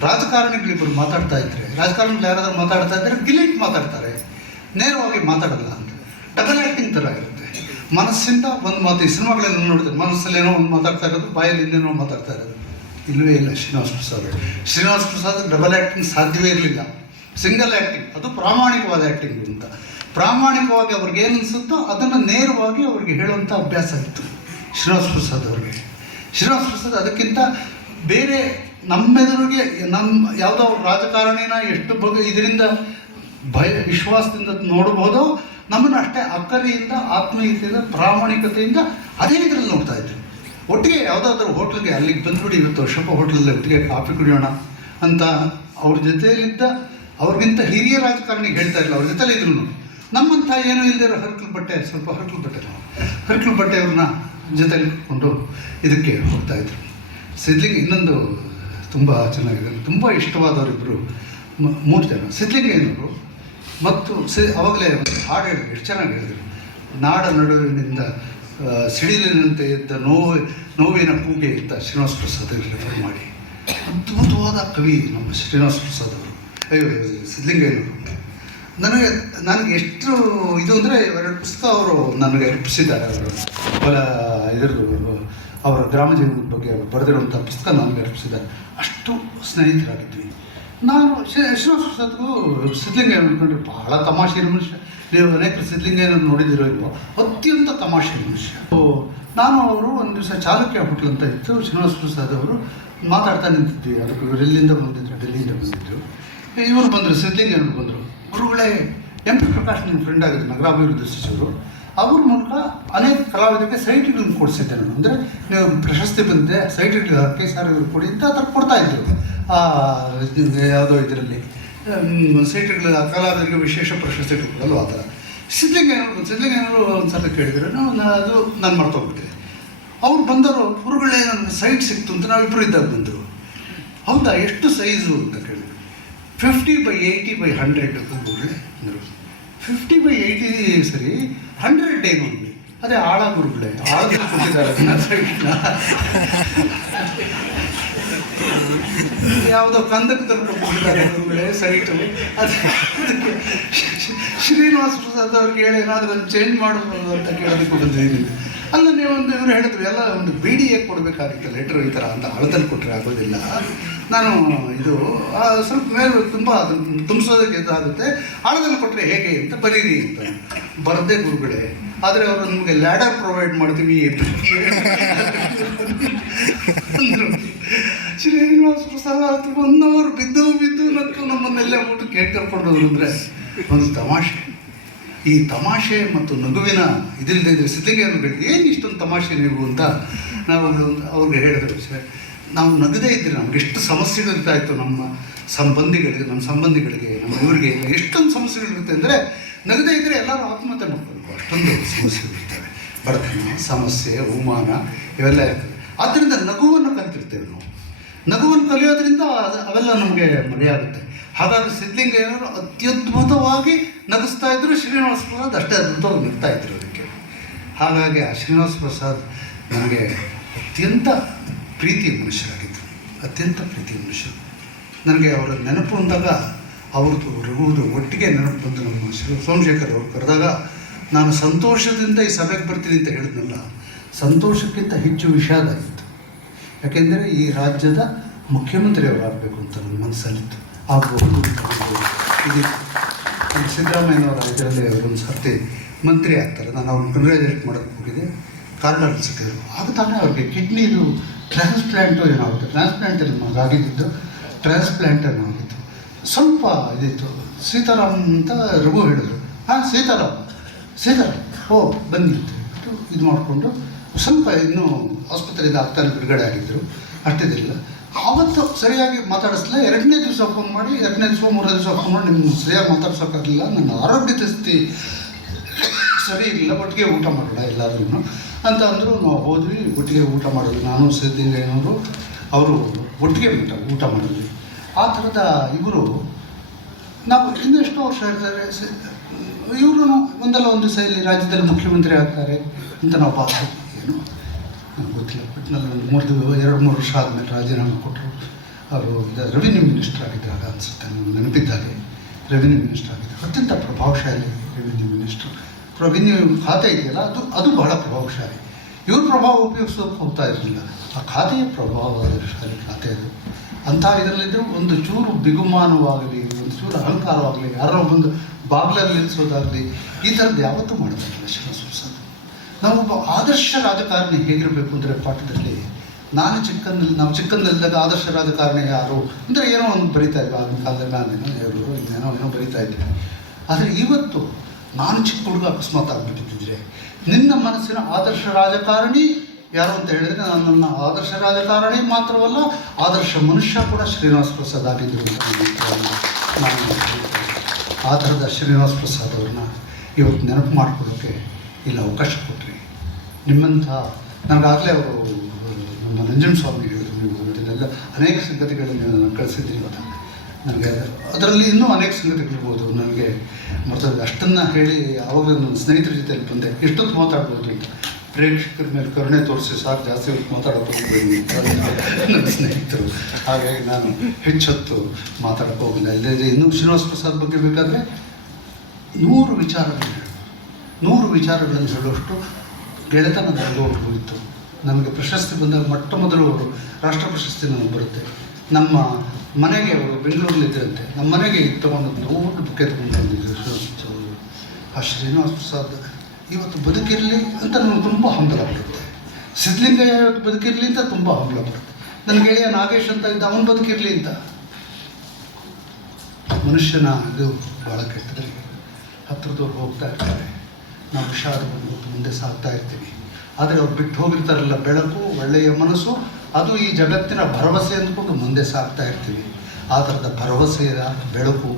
ರಾಜಕಾರಣಿಗಳಿಬ್ಬರು ಮಾತಾಡ್ತಾ ಇದ್ದರೆ, ರಾಜಕಾರಣಿಗಳು ಯಾರಾದರೂ ಮಾತಾಡ್ತಾ ಇದ್ದರೆ ಗಿಲಿಟ್ ಮಾತಾಡ್ತಾರೆ, ನೇರವಾಗಿ ಮಾತಾಡಲ್ಲ ಅಂತ. ಡಬಲ್ ಆ್ಯಕ್ಟಿಂಗ್ ಥರ ಇರುತ್ತೆ. ಮನಸ್ಸಿಂದ ಒಂದು ಮಾತು, ಈ ಸಿನಿಮಾಗಳೆಲ್ಲ ನೋಡ್ತಾರೆ, ಮನಸ್ಸಲ್ಲಿ ಏನೋ ಒಂದು ಮಾತಾಡ್ತಾ ಇರೋದು, ಬಾಯಲ್ಲಿ ಇನ್ನೇನೋ ಮಾತಾಡ್ತಾ ಇರೋದು. ಇಲ್ಲವೇ ಇಲ್ಲ ಶ್ರೀನಿವಾಸ ಪ್ರಸಾದ್ ಡಬಲ್ ಆ್ಯಕ್ಟಿಂಗ್ ಸಾಧ್ಯವೇ ಇರಲಿಲ್ಲ. ಸಿಂಗಲ್ ಆ್ಯಕ್ಟಿಂಗ್, ಅದು ಪ್ರಾಮಾಣಿಕವಾದ ಆ್ಯಕ್ಟಿಂಗ್ ಅಂತ. ಪ್ರಾಮಾಣಿಕವಾಗಿ ಅವ್ರಿಗೆ ಏನು ಅನಿಸುತ್ತೋ ಅದನ್ನು ನೇರವಾಗಿ ಅವ್ರಿಗೆ ಹೇಳುವಂಥ ಅಭ್ಯಾಸ ಇತ್ತು ಶ್ರೀನಿವಾಸ ಪ್ರಸಾದ್ ಅವ್ರಿಗೆ. ಶ್ರೀನಿವಾಸ ಪ್ರಸಾದ್ ಅದಕ್ಕಿಂತ ಬೇರೆ ನಮ್ಮೆದುರಿಗೆ ಯಾವುದೋ ರಾಜಕಾರಣಿನ ಎಷ್ಟು ಇದರಿಂದ ವಿಶ್ವಾಸದಿಂದ ನೋಡಬಹುದೋ, ನಮ್ಮನ್ನು ಅಷ್ಟೇ ಅಕ್ಕರೆಯಿಂದ, ಆತ್ಮೀಯತೆಯಿಂದ, ಪ್ರಾಮಾಣಿಕತೆಯಿಂದ ಅದೇ ಇದರಲ್ಲಿ ನೋಡ್ತಾ ಇದ್ರು. ಒಟ್ಟಿಗೆ ಯಾವುದಾದ್ರೂ ಹೋಟ್ಲಿಗೆ ಅಲ್ಲಿಗೆ ಬಂದ್ಬಿಡಿ, ಇವತ್ತು ಶಪ ಹೋಟ್ಲಲ್ಲಿ ಒಟ್ಟಿಗೆ ಕಾಫಿ ಕುಡಿಯೋಣ ಅಂತ ಅವ್ರ ಜೊತೆಯಲ್ಲಿದ್ದ ಅವ್ರಿಗಿಂತ ಹಿರಿಯ ರಾಜಕಾರಣಿಗೆ ಹೇಳ್ತಾ ಇಲ್ಲ, ಅವ್ರ ಜೊತೆಲೇ ಇದ್ರು. ನಮ್ಮಂಥ ಏನೂ ಇಲ್ಲದಿರೋ ಹರಕಲು ಬಟ್ಟೆ ಅವ್ರನ್ನ ಜೊತೆಲಿ ಕೊಂಡು ಇದಕ್ಕೆ ಹೋಗ್ತಾಯಿದ್ರು. ಸಿದ್ಲಿಂಗ್ ಇನ್ನೊಂದು ತುಂಬ ಚೆನ್ನಾಗಿದೆ, ತುಂಬ ಇಷ್ಟವಾದವರಿಬ್ಬರು 3 ಜನ. ಸಿದ್ಲಿಂಗಯ್ಯನವರು ಮತ್ತು ಅವಾಗಲೇ ಒಂದು ಹಾಡು ಹೇಳಿದ್ರು, ಎಷ್ಟು ಚೆನ್ನಾಗಿ ಹೇಳಿದರು. ನಾಡ ನಡುವಿನಿಂದ ಸಿಡಿಲಿನಂತೆ ಇದ್ದ ನೋವಿನ ಕೂಗೆ ಅಂತ ಶ್ರೀನಿವಾಸ ಪ್ರಸಾದ್ ರೆಫರ್ ಮಾಡಿ. ಅದ್ಭುತವಾದ ಕವಿ ನಮ್ಮ ಶ್ರೀನಿವಾಸ ಪ್ರಸಾದ್ ಅವರು, ಸಿದ್ಲಿಂಗಯ್ಯನವರು. ನನಗೆ ಎಷ್ಟು ಇದು ಅಂದರೆ 2 ಪುಸ್ತಕ ಅವರು ನನಗೆ ಅರ್ಪಿಸಿದ್ದಾರೆ. ಅವರು ಇದರದ್ದು ಅವರ ಗ್ರಾಮ ಜೀವನದ ಬಗ್ಗೆ ಬರೆದಿರುವಂಥ ಪುಸ್ತಕ ನನಗೆ ಅರ್ಪಿಸಿದ್ದಾರೆ. ಅಷ್ಟು ಸ್ನೇಹಿತರಾಗಿದ್ವಿ. ನಾನು ಶ್ರೀನಿವಾಸ ಪ್ರಸಾದ್ಗೂ ಸಿದ್ಲಿಂಗಯ್ಯ ಅಂದ್ಕೊಂಡ್ರೆ ಭಾಳ ತಮಾಷೆ ಮನುಷ್ಯ. ನೀವು ಅನೇಕರು ಸಿದ್ಲಿಂಗಯ್ಯನ ನೋಡಿದಿರೋ ಇಲ್ವೋ, ಅತ್ಯಂತ ತಮಾಷೆ ಮನುಷ್ಯ. ನಾನು ಅವರು ಒಂದು ದಿವಸ ಚಾಲುಕ್ಯ ಹೋಟ್ಲ್ ಅಂತ ಇತ್ತು, ಶ್ರೀನಿವಾಸ ಪ್ರಸಾದ್ ಅವರು ಮಾತಾಡ್ತಾ ನಿಂತಿದ್ವಿ. ಅದಕ್ಕೆ ಇವರು ಎಲ್ಲಿಂದ ಬಂದಿದ್ರು, ಡೆಲ್ಲಿಯಿಂದ ಬಂದಿದ್ರು. ಇವರು ಬಂದರು, ಸಿದ್ಲಿಂಗಯ್ಯನವರು ಬಂದರು. ಗುರುಗಳೇ, MP ಪ್ರಕಾಶ್ ನಿಮ್ಮ ಫ್ರೆಂಡ್ ಆಗಿದ್ದು, ನಗರಾಭಿವೃದ್ಧಿ ಸಚಿವರು. ಅವ್ರ ಮೂಲಕ ಅನೇಕ ಕಲಾವಿದರಿಗೆ ಸೈಟ್ಗಳನ್ನು ಕೊಡಿಸಿದ್ದೆ ನಾನು. ಅಂದರೆ ನೀವು ಪ್ರಶಸ್ತಿ ಬಂದಿದೆ, ಸೈಟ್ಗಳು KSR ಇವರು ಕೊಡಿ ಅಂತ ಅದನ್ನು ಕೊಡ್ತಾಯಿದ್ರು. ಯಾವುದೋ ಇದರಲ್ಲಿ ಸೈಟ್ಗಳ ಕಲಾವಿದರಿಗೆ ವಿಶೇಷ ಪ್ರಶಸ್ತಿಗಳು ಕೊಡಲು ಆ ಥರ. ಸಿದ್ಲಿಂಗಯ್ಯನವರು ಒಂದು ಸಲ ಕೇಳಿದ್ರು, ಅದು ನಾನು ಮರ್ತೋಗ್ಬಿಟ್ಟಿದೆ. ಅವ್ರು ಬಂದವರು, ಗುರುಗಳೇ ನನಗೆ ಸೈಟ್ ಸಿಕ್ತು ಅಂತ. ನಾವಿಬ್ಬರು ಇದ್ದಾಗ ಬಂದರು. ಹೌದಾ, ಎಷ್ಟು ಸೈಜು ಅಂತ ಕೇಳಿದ್ರು. 50x80x100 ಗುರುಗಳೇ ಅಂದರು. 50x80 ಸರಿ, 100 ಏನು ಅಂದ್ವಿ. ಅದೇ ಆಳ ಗುರುಗಳೇ, ಆಳದಲ್ಲಿ ಕೊಟ್ಟಿದ್ದಾರೆ ಅದನ್ನ ಸೈಟ್ನ. ಯಾವುದೋ ಕಂದಕದಲ್ಲಿ ಕೊಟ್ಟಿದ್ದಾರೆ ಗುರುಗಳೇ ಸೈಟು. ಅದಕ್ಕೆ ಶ್ರೀನಿವಾಸ ಪ್ರಸಾದ್ ಅವ್ರಿಗೆ ಹೇಳಿ ಏನಾದರೂ ಅದನ್ನು ಚೇಂಜ್ ಮಾಡೋದು ಅಂತ ಕೇಳೋದಕ್ಕೆ ಬಂದಿದ್ದೀನಿ. ಅಲ್ಲ, ನೀವೊಂದು ಇವರು ಹೇಳಿದ್ರು, ಎಲ್ಲ ಒಂದು BDA ಕೊಡಬೇಕಾಗಿತ್ತು ಲೆಟ್ರು, ಈ ಥರ ಅಂತ ಹಳದಲ್ಲಿ ಕೊಟ್ಟರೆ ಆಗೋದಿಲ್ಲ. ನಾನು ಇದು ಸ್ವಲ್ಪ ಮೇಲೆ ತುಂಬ ಅದನ್ನು ತುಂಬಿಸೋದಕ್ಕೆ ಇದಾಗುತ್ತೆ, ಹಳದಲ್ಲಿ ಕೊಟ್ಟರೆ ಹೇಗೆ ಅಂತ ಬರೀರಿ ಅಂತ ಬರದೇ ಗುರುಗಳೇ. ಆದರೆ ಅವರು ನಿಮಗೆ ಲ್ಯಾಡರ್ ಪ್ರೊವೈಡ್ ಮಾಡ್ತೀವಿ ಅಂದರು. ಶ್ರೀನಿವಾಸ ಪ್ರಸಾದ್ ಅದು 1 hour ಬಿದ್ದು ನಕ್ಕು ನಮ್ಮನ್ನೆಲ್ಲ ಊಟಕ್ಕೆ ಹೇಗೆ ಕರ್ಕೊಂಡು ಹೋದ್ರು ಅಂದರೆ ಒಂದು ತಮಾಷೆ. ಈ ತಮಾಷೆ ಮತ್ತು ನಗುವಿನ ಇದಿಲ್ಲದೆ ಇದ್ರೆ ಸಿದ್ಧಗಂಗೆಯವರು ಏನು ಇಷ್ಟೊಂದು ತಮಾಷೆ ನೀವು ಅಂತ ನಾವು ಅವ್ರಿಗೆ ಹೇಳಿದ್ರು. ನಾವು ನಗದೇ ಇದ್ದರೆ ನಮ್ಗೆ ಎಷ್ಟು ಸಮಸ್ಯೆಗಳಿರ್ತಾ ಇತ್ತು, ನಮ್ಮ ಸಂಬಂಧಿಗಳಿಗೆ ನಮ್ಮ ಇವರಿಗೆ ಎಷ್ಟೊಂದು ಸಮಸ್ಯೆಗಳಿರುತ್ತೆ ಅಂದರೆ ನಗದೇ ಇದ್ದರೆ ಎಲ್ಲರೂ ಆತ್ಮಹತ್ಯೆ ಮಾಡ್ಕೊಳ್ಬೇಕು, ಅಷ್ಟೊಂದು ಸಮಸ್ಯೆಗಳಿರ್ತವೆ. ಬಡತನ, ಸಮಸ್ಯೆ, ಅವಮಾನ ಇವೆಲ್ಲ ಇರ್ತದೆ. ಆದ್ದರಿಂದ ನಗುವನ್ನು ಕಲಿತಿರ್ತೇವೆ ನಾವು. ನಗುವನ್ನು ಕಲಿಯೋದ್ರಿಂದ ಅವೆಲ್ಲ ನಮಗೆ ಮರೆಯಾಗುತ್ತೆ. ಹಾಗಾಗಿ ಸಿದ್ಧಲಿಂಗಯ್ಯನವರು ಅತ್ಯದ್ಭುತವಾಗಿ ನಗಿಸ್ತಾ ಇದ್ರು, ಶ್ರೀನಿವಾಸ ಪ್ರಸಾದ್ ಅಷ್ಟೇ ಅದ್ಭುತವಾಗಿ ನಗ್ತಾ ಇದ್ರು ಅದಕ್ಕೆ. ಹಾಗಾಗಿ ಆ ಶ್ರೀನಿವಾಸ ಪ್ರಸಾದ್ ನನಗೆ ಅತ್ಯಂತ ಪ್ರೀತಿಯ ಮನುಷ್ಯರಾಗಿದ್ದರು, ಅತ್ಯಂತ ಪ್ರೀತಿಯ ಮನುಷ್ಯರು. ನನಗೆ ಅವರ ನೆನಪು ಅಂದಾಗ ಅವ್ರದ್ದು ರಘುವುದು ಒಟ್ಟಿಗೆ ನೆನಪು ಬಂದು ನಮ್ಮ ಸೋಮಶೇಖರ್ ಅವರು ಕರೆದಾಗ ನಾನು ಸಂತೋಷದಿಂದ ಈ ಸಭೆಗೆ ಬರ್ತೀನಿ ಅಂತ ಹೇಳಿದ್ನಲ್ಲ, ಸಂತೋಷಕ್ಕಿಂತ ಹೆಚ್ಚು ವಿಷಾದ ಆಗಿತ್ತು. ಯಾಕೆಂದರೆ ಈ ರಾಜ್ಯದ ಮುಖ್ಯಮಂತ್ರಿಯವರಾಗಬೇಕು ಅಂತ ನನ್ನ ಮನಸ್ಸಲ್ಲಿತ್ತು. ಆಗಬಹುದು ಇದು ಸಿದ್ದರಾಮಯ್ಯನವರ ಇದರಲ್ಲಿ ಅವರೊಂದು ಸರ್ತಿ ಮಂತ್ರಿ ಆಗ್ತಾರೆ. ನಾನು ಅವ್ರನ್ನ ಕಂಗ್ರ್ಯಾಚುಲೇಟ್ ಮಾಡೋಕ್ಕೆ ಹೋಗಿದ್ದೆ. ಕಾರ್ಡ್ ಸಿಕ್ಕಿದ್ರು. ಆಗ ತಾನೇ ಅವ್ರಿಗೆ ಕಿಡ್ನಿದು ಟ್ರಾನ್ಸ್ಪ್ಲ್ಯಾಂಟು ಏನಾಗುತ್ತೆ, ಟ್ರಾನ್ಸ್ಪ್ಲ್ಯಾಂಟ್ ಆಗಿದ್ದು ಟ್ರಾನ್ಸ್ಪ್ಲ್ಯಾಂಟ್ ಆಗಿತ್ತು. ಸ್ವಲ್ಪ ಇದಿತ್ತು. ಸೀತಾರಾಮ್ ಅಂತ ರಘು ಹೇಳಿದ್ರು. ಹಾಂ ಸೀತಾರಾಮ್ ಓ ಬನ್ನಿ ಇದು ಮಾಡಿಕೊಂಡು ಸ್ವಲ್ಪ ಇನ್ನೂ ಆಸ್ಪತ್ರೆಯಿಂದ ಆಗ್ತಾನೆ ಬಿಡುಗಡೆ ಆಗಿದ್ದರು. ಅಷ್ಟಿದಿಲ್ಲ. ಆವತ್ತು ಸರಿಯಾಗಿ ಮಾತಾಡಿಸ್ಲಿಲ್ಲ. 2ನೇ ದಿವಸ ಫೋನ್ ಮಾಡಿ, 2ನೇ ದಿವಸ 3ನೇ ದಿವಸ ಫೋನ್ ಮಾಡಿ ನಿಮ್ಗೆ ಸರಿಯಾಗಿ ಮಾತಾಡ್ಸೋಕ್ಕಾಗಲಿಲ್ಲ, ನನ್ನ ಆರೋಗ್ಯದ ಸ್ಥಿತಿ ಸರಿ ಇರಲಿಲ್ಲ, ಒಟ್ಟಿಗೆ ಊಟ ಮಾಡೋಣ ಎಲ್ಲಾದ್ರೂ ಅಂತ ಅಂದರು. ನಾವು ಹೋದ್ವಿ, ಒಟ್ಟಿಗೆ ಊಟ ಮಾಡಿದ್ವಿ. ನಾನು ಸಿದ್ಧಲಿಂಗಯ್ಯನವರು ಅವರು ಒಟ್ಟಿಗೆ ಊಟ ಮಾಡಿದ್ವಿ. ಆ ಥರದ ಇವರು ನಾವು ಇನ್ನೆಷ್ಟೋ ವರ್ಷ ಇರ್ತಾರೆ. ಇವರು ಒಂದಲ್ಲ ಒಂದು ದಿವಸ ಇಲ್ಲಿ ರಾಜ್ಯದಲ್ಲಿ ಮುಖ್ಯಮಂತ್ರಿ ಆಗ್ತಾರೆ ಅಂತ ನಾವು ಭಾವಿಸ್ತೀವಿ. ಏನು ಗೊತ್ತಿಲ್ಲ. ಒಟ್ಟಿನಲ್ಲಿ ಒಂದು 2-3 ವರ್ಷ ಆದಮೇಲೆ ರಾಜೀನಾಮೆ ಕೊಟ್ಟರು. ಅವರು ರೆವಿನ್ಯೂ ಮಿನಿಸ್ಟರ್ ಆಗಿದ್ದಾಗ ಅನಿಸುತ್ತೆ, ನನಗೆ ನೆನಪಿದ್ದಾಗೆ ರೆವಿನ್ಯೂ ಮಿನಿಸ್ಟರ್ ಆಗಿದ್ದರು. ಅತ್ಯಂತ ಪ್ರಭಾವಶಾಲಿ ರೆವಿನ್ಯೂ ಮಿನಿಸ್ಟರ್. ರೆವಿನ್ಯೂ ಖಾತೆ ಇದೆಯಲ್ಲ, ಅದು ಬಹಳ ಪ್ರಭಾವಶಾಲಿ. ಇವ್ರ ಪ್ರಭಾವ ಉಪಯೋಗಿಸೋಕೆ ಹೋಗ್ತಾ ಇರಲಿಲ್ಲ. ಆ ಖಾತೆಯ ಪ್ರಭಾವಶಾಲಿ ಖಾತೆ ಅದು. ಅಂಥ ಇದರಲ್ಲಿದ್ದರೂ ಒಂದು ಚೂರು ಬಿಗುಮಾನವಾಗಲಿ, ಒಂದು ಚೂರು ಅಹಂಕಾರವಾಗಲಿ, ಯಾರೋ ಬಂದು ಬಾಗಿಲಲ್ಲಿ ನಿಲ್ಲಿಸೋದಾಗಲಿ, ಈ ಥರದ್ದು ಯಾವತ್ತೂ ಮಾಡ್ತಾ ಇರಲಿಲ್ಲ ಶ್ರೀನಿವಾಸ ಪ್ರಸಾದ್. ನಾವೊಬ್ಬ ಆದರ್ಶ ರಾಜಕಾರಣಿ ಹೇಗಿರಬೇಕು ಅಂದರೆ ಪಾಠದಲ್ಲಿ ನಾವು ಚಿಕ್ಕಂದಲ್ಲಿದ್ದಾಗ ಆದರ್ಶ ರಾಜಕಾರಣಿ ಯಾರು ಅಂದರೆ ಏನೋ ಒಂದು ಬರಿತಾ ಇದ್ವಿ. ಆಗಿನ ಕಾಲದಲ್ಲಿ ಗಾಂಧಿನೋ ನೆಹರು ಏನೋ ಬರಿತಾ ಇದ್ವಿ. ಆದರೆ ಇವತ್ತು ನಾನು ಚಿಕ್ಕ ಹುಡುಗ ಅಕಸ್ಮಾತ್ ಆಗಿಬಿಟ್ಟಿದ್ದರೆ ನಿನ್ನ ಮನಸ್ಸಿನ ಆದರ್ಶ ರಾಜಕಾರಣಿ ಯಾರು ಅಂತ ಹೇಳಿದರೆ, ನನ್ನ ಆದರ್ಶ ರಾಜಕಾರಣಿ ಮಾತ್ರವಲ್ಲ, ಆದರ್ಶ ಮನುಷ್ಯ ಕೂಡ ಶ್ರೀನಿವಾಸ ಪ್ರಸಾದ್ ಆಗಿದ್ದರು ಅಂತ ನಾನು ಆ ಥರದ ಶ್ರೀನಿವಾಸ ಪ್ರಸಾದ್ ಅವ್ರನ್ನ ಇವತ್ತು ನೆನಪು ಮಾಡ್ಕೊಳ್ಳೋಕ್ಕೆ ಇಲ್ಲಿ ಅವಕಾಶ ಕೊಟ್ಟರೆ ನಿಮ್ಮಂಥ ನನಗಾಗಲೇ ಅವರು ನಮ್ಮ ನಂಜನಸ್ವಾಮಿ ಹೇಳಿದ್ರು, ನೀವು ಅದನ್ನೆಲ್ಲ ಅನೇಕ ಸಂಗತಿಗಳನ್ನು ನಾನು ಕಳಿಸಿದ್ದೀನಿ ಅಂತ. ನನಗೆ ಅದರಲ್ಲಿ ಇನ್ನೂ ಅನೇಕ ಸಂಗತಿಗಳಿರ್ಬೋದು, ನನಗೆ ಮತ್ತು ಅಷ್ಟನ್ನು ಹೇಳಿ ಆವಾಗ ನನ್ನ ಸ್ನೇಹಿತರ ಜೊತೆಯಲ್ಲಿ ಬಂದೆ. ಎಷ್ಟೊತ್ತು ಮಾತಾಡ್ಬೋದು ಅಂತ. ಪ್ರೇಕ್ಷಕರ ಮೇಲೆ ಕರುಣೆ ತೋರಿಸಿ ಸಾಕು, ಜಾಸ್ತಿ ಹೊತ್ತು ಮಾತಾಡೋಕೆ ನನ್ನ ಸ್ನೇಹಿತರು. ಹಾಗಾಗಿ ನಾನು ಹೆಚ್ಚೊತ್ತು ಮಾತಾಡೋಕೆ ಹೋಗಿಲ್ಲ. ಇಲ್ಲದೆ ಇನ್ನೂ ಶ್ರೀನಿವಾಸ ಪ್ರಸಾದ್ ಬಗ್ಗೆ ಬೇಕಾದರೆ 100 ವಿಚಾರಗಳನ್ನು ಹೇಳುವಷ್ಟು ಗೆಳೆತನ ನನಗೆ ಹೋಯಿತು. ನಮಗೆ ಪ್ರಶಸ್ತಿ ಬಂದಾಗ ಮೊಟ್ಟ ಮೊದಲು ಅವರು ರಾಷ್ಟ್ರ ಪ್ರಶಸ್ತಿ ನನಗೆ ಬರುತ್ತೆ. ನಮ್ಮ ಮನೆಗೆ ಅವರು ಬೆಂಗಳೂರಲ್ಲಿದ್ದರಂತೆ, ನಮ್ಮ ಮನೆಗೆ ತೊಗೊಂಡು ದೊಡ್ಡ ಬುಕ್ಕೆ ತೊಗೊಂಡು ಬಂದಿದ್ದರು. ಆ ಶ್ರೀನಿವಾಸ ಪ್ರಸಾದ್ ಇವತ್ತು ಬದುಕಿರಲಿ ಅಂತ ನನಗೆ ತುಂಬ ಹಂಬಲ ಬರುತ್ತೆ. ಸಿದ್ಧಲಿಂಗಯ್ಯ ಇವತ್ತು ಬದುಕಿರಲಿ ಅಂತ ತುಂಬ ಹಂಬಲ ಬರುತ್ತೆ. ನನ್ನ ಗೆಳೆಯ ನಾಗೇಶ್ ಅಂತ ಇದ್ದ, ಅವನು ಬದುಕಿರಲಿ ಅಂತ. ಮನುಷ್ಯನ ಇದು ಭಾಳ ಕೆಟ್ಟದ್ರಿ. ಹತ್ತಿರದವ್ರು ಹೋಗ್ತಾ ಇರ್ತಾರೆ, ನಾವು ವಿಷಾದ ಬಂದ್ಬಿಟ್ಟು ಮುಂದೆ ಸಾಗ್ತಾ ಇರ್ತೀವಿ. ಆದರೆ ಅವ್ರು ಬಿಟ್ಟು ಹೋಗಿರ್ತಾರಲ್ಲ ಬೆಳಕು, ಒಳ್ಳೆಯ ಮನಸ್ಸು, ಅದು ಈ ಜಗತ್ತಿನ ಭರವಸೆ ಅಂದ್ಕೊಂಡು ಮುಂದೆ ಸಾಗ್ತಾ ಇರ್ತೀವಿ. ಆ ಥರದ ಭರವಸೆಯ ಬೆಳಕು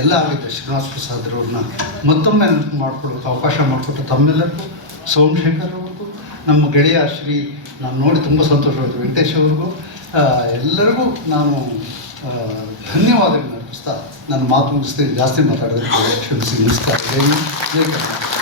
ಎಲ್ಲ ಆಗಿದೆ ಶ್ರೀನಿವಾಸ ಪ್ರಸಾದ್ರವ್ರನ್ನ ಮತ್ತೊಮ್ಮೆ ಮಾಡ್ಕೊಳ್ಳೋಕೆ ಅವಕಾಶ ಮಾಡಿಕೊಟ್ಟು ತಮ್ಮೆಲ್ಲರಿಗೂ, ಸೋಮಶೇಖರ್ ಅವ್ರಿಗೂ, ನಮ್ಮ ಗೆಳೆಯ ನಾನು ನೋಡಿ ತುಂಬ ಸಂತೋಷವಾಯಿತು, ವೆಂಕಟೇಶ್ ಅವ್ರಿಗೂ, ಎಲ್ಲರಿಗೂ ನಾನು ಧನ್ಯವಾದಗಳನ್ನು ಅರ್ಪಿಸ್ತಾ ನನ್ನ ಮಾತು ಮುಗಿಸ್ತೀನಿ. ಜಾಸ್ತಿ ಮಾತಾಡೋದಕ್ಕೆ ಕ್ಷಮಿಸಿ. ನಮಸ್ಕಾರ. ಜೈ ಕರ್ನಾಟಕ.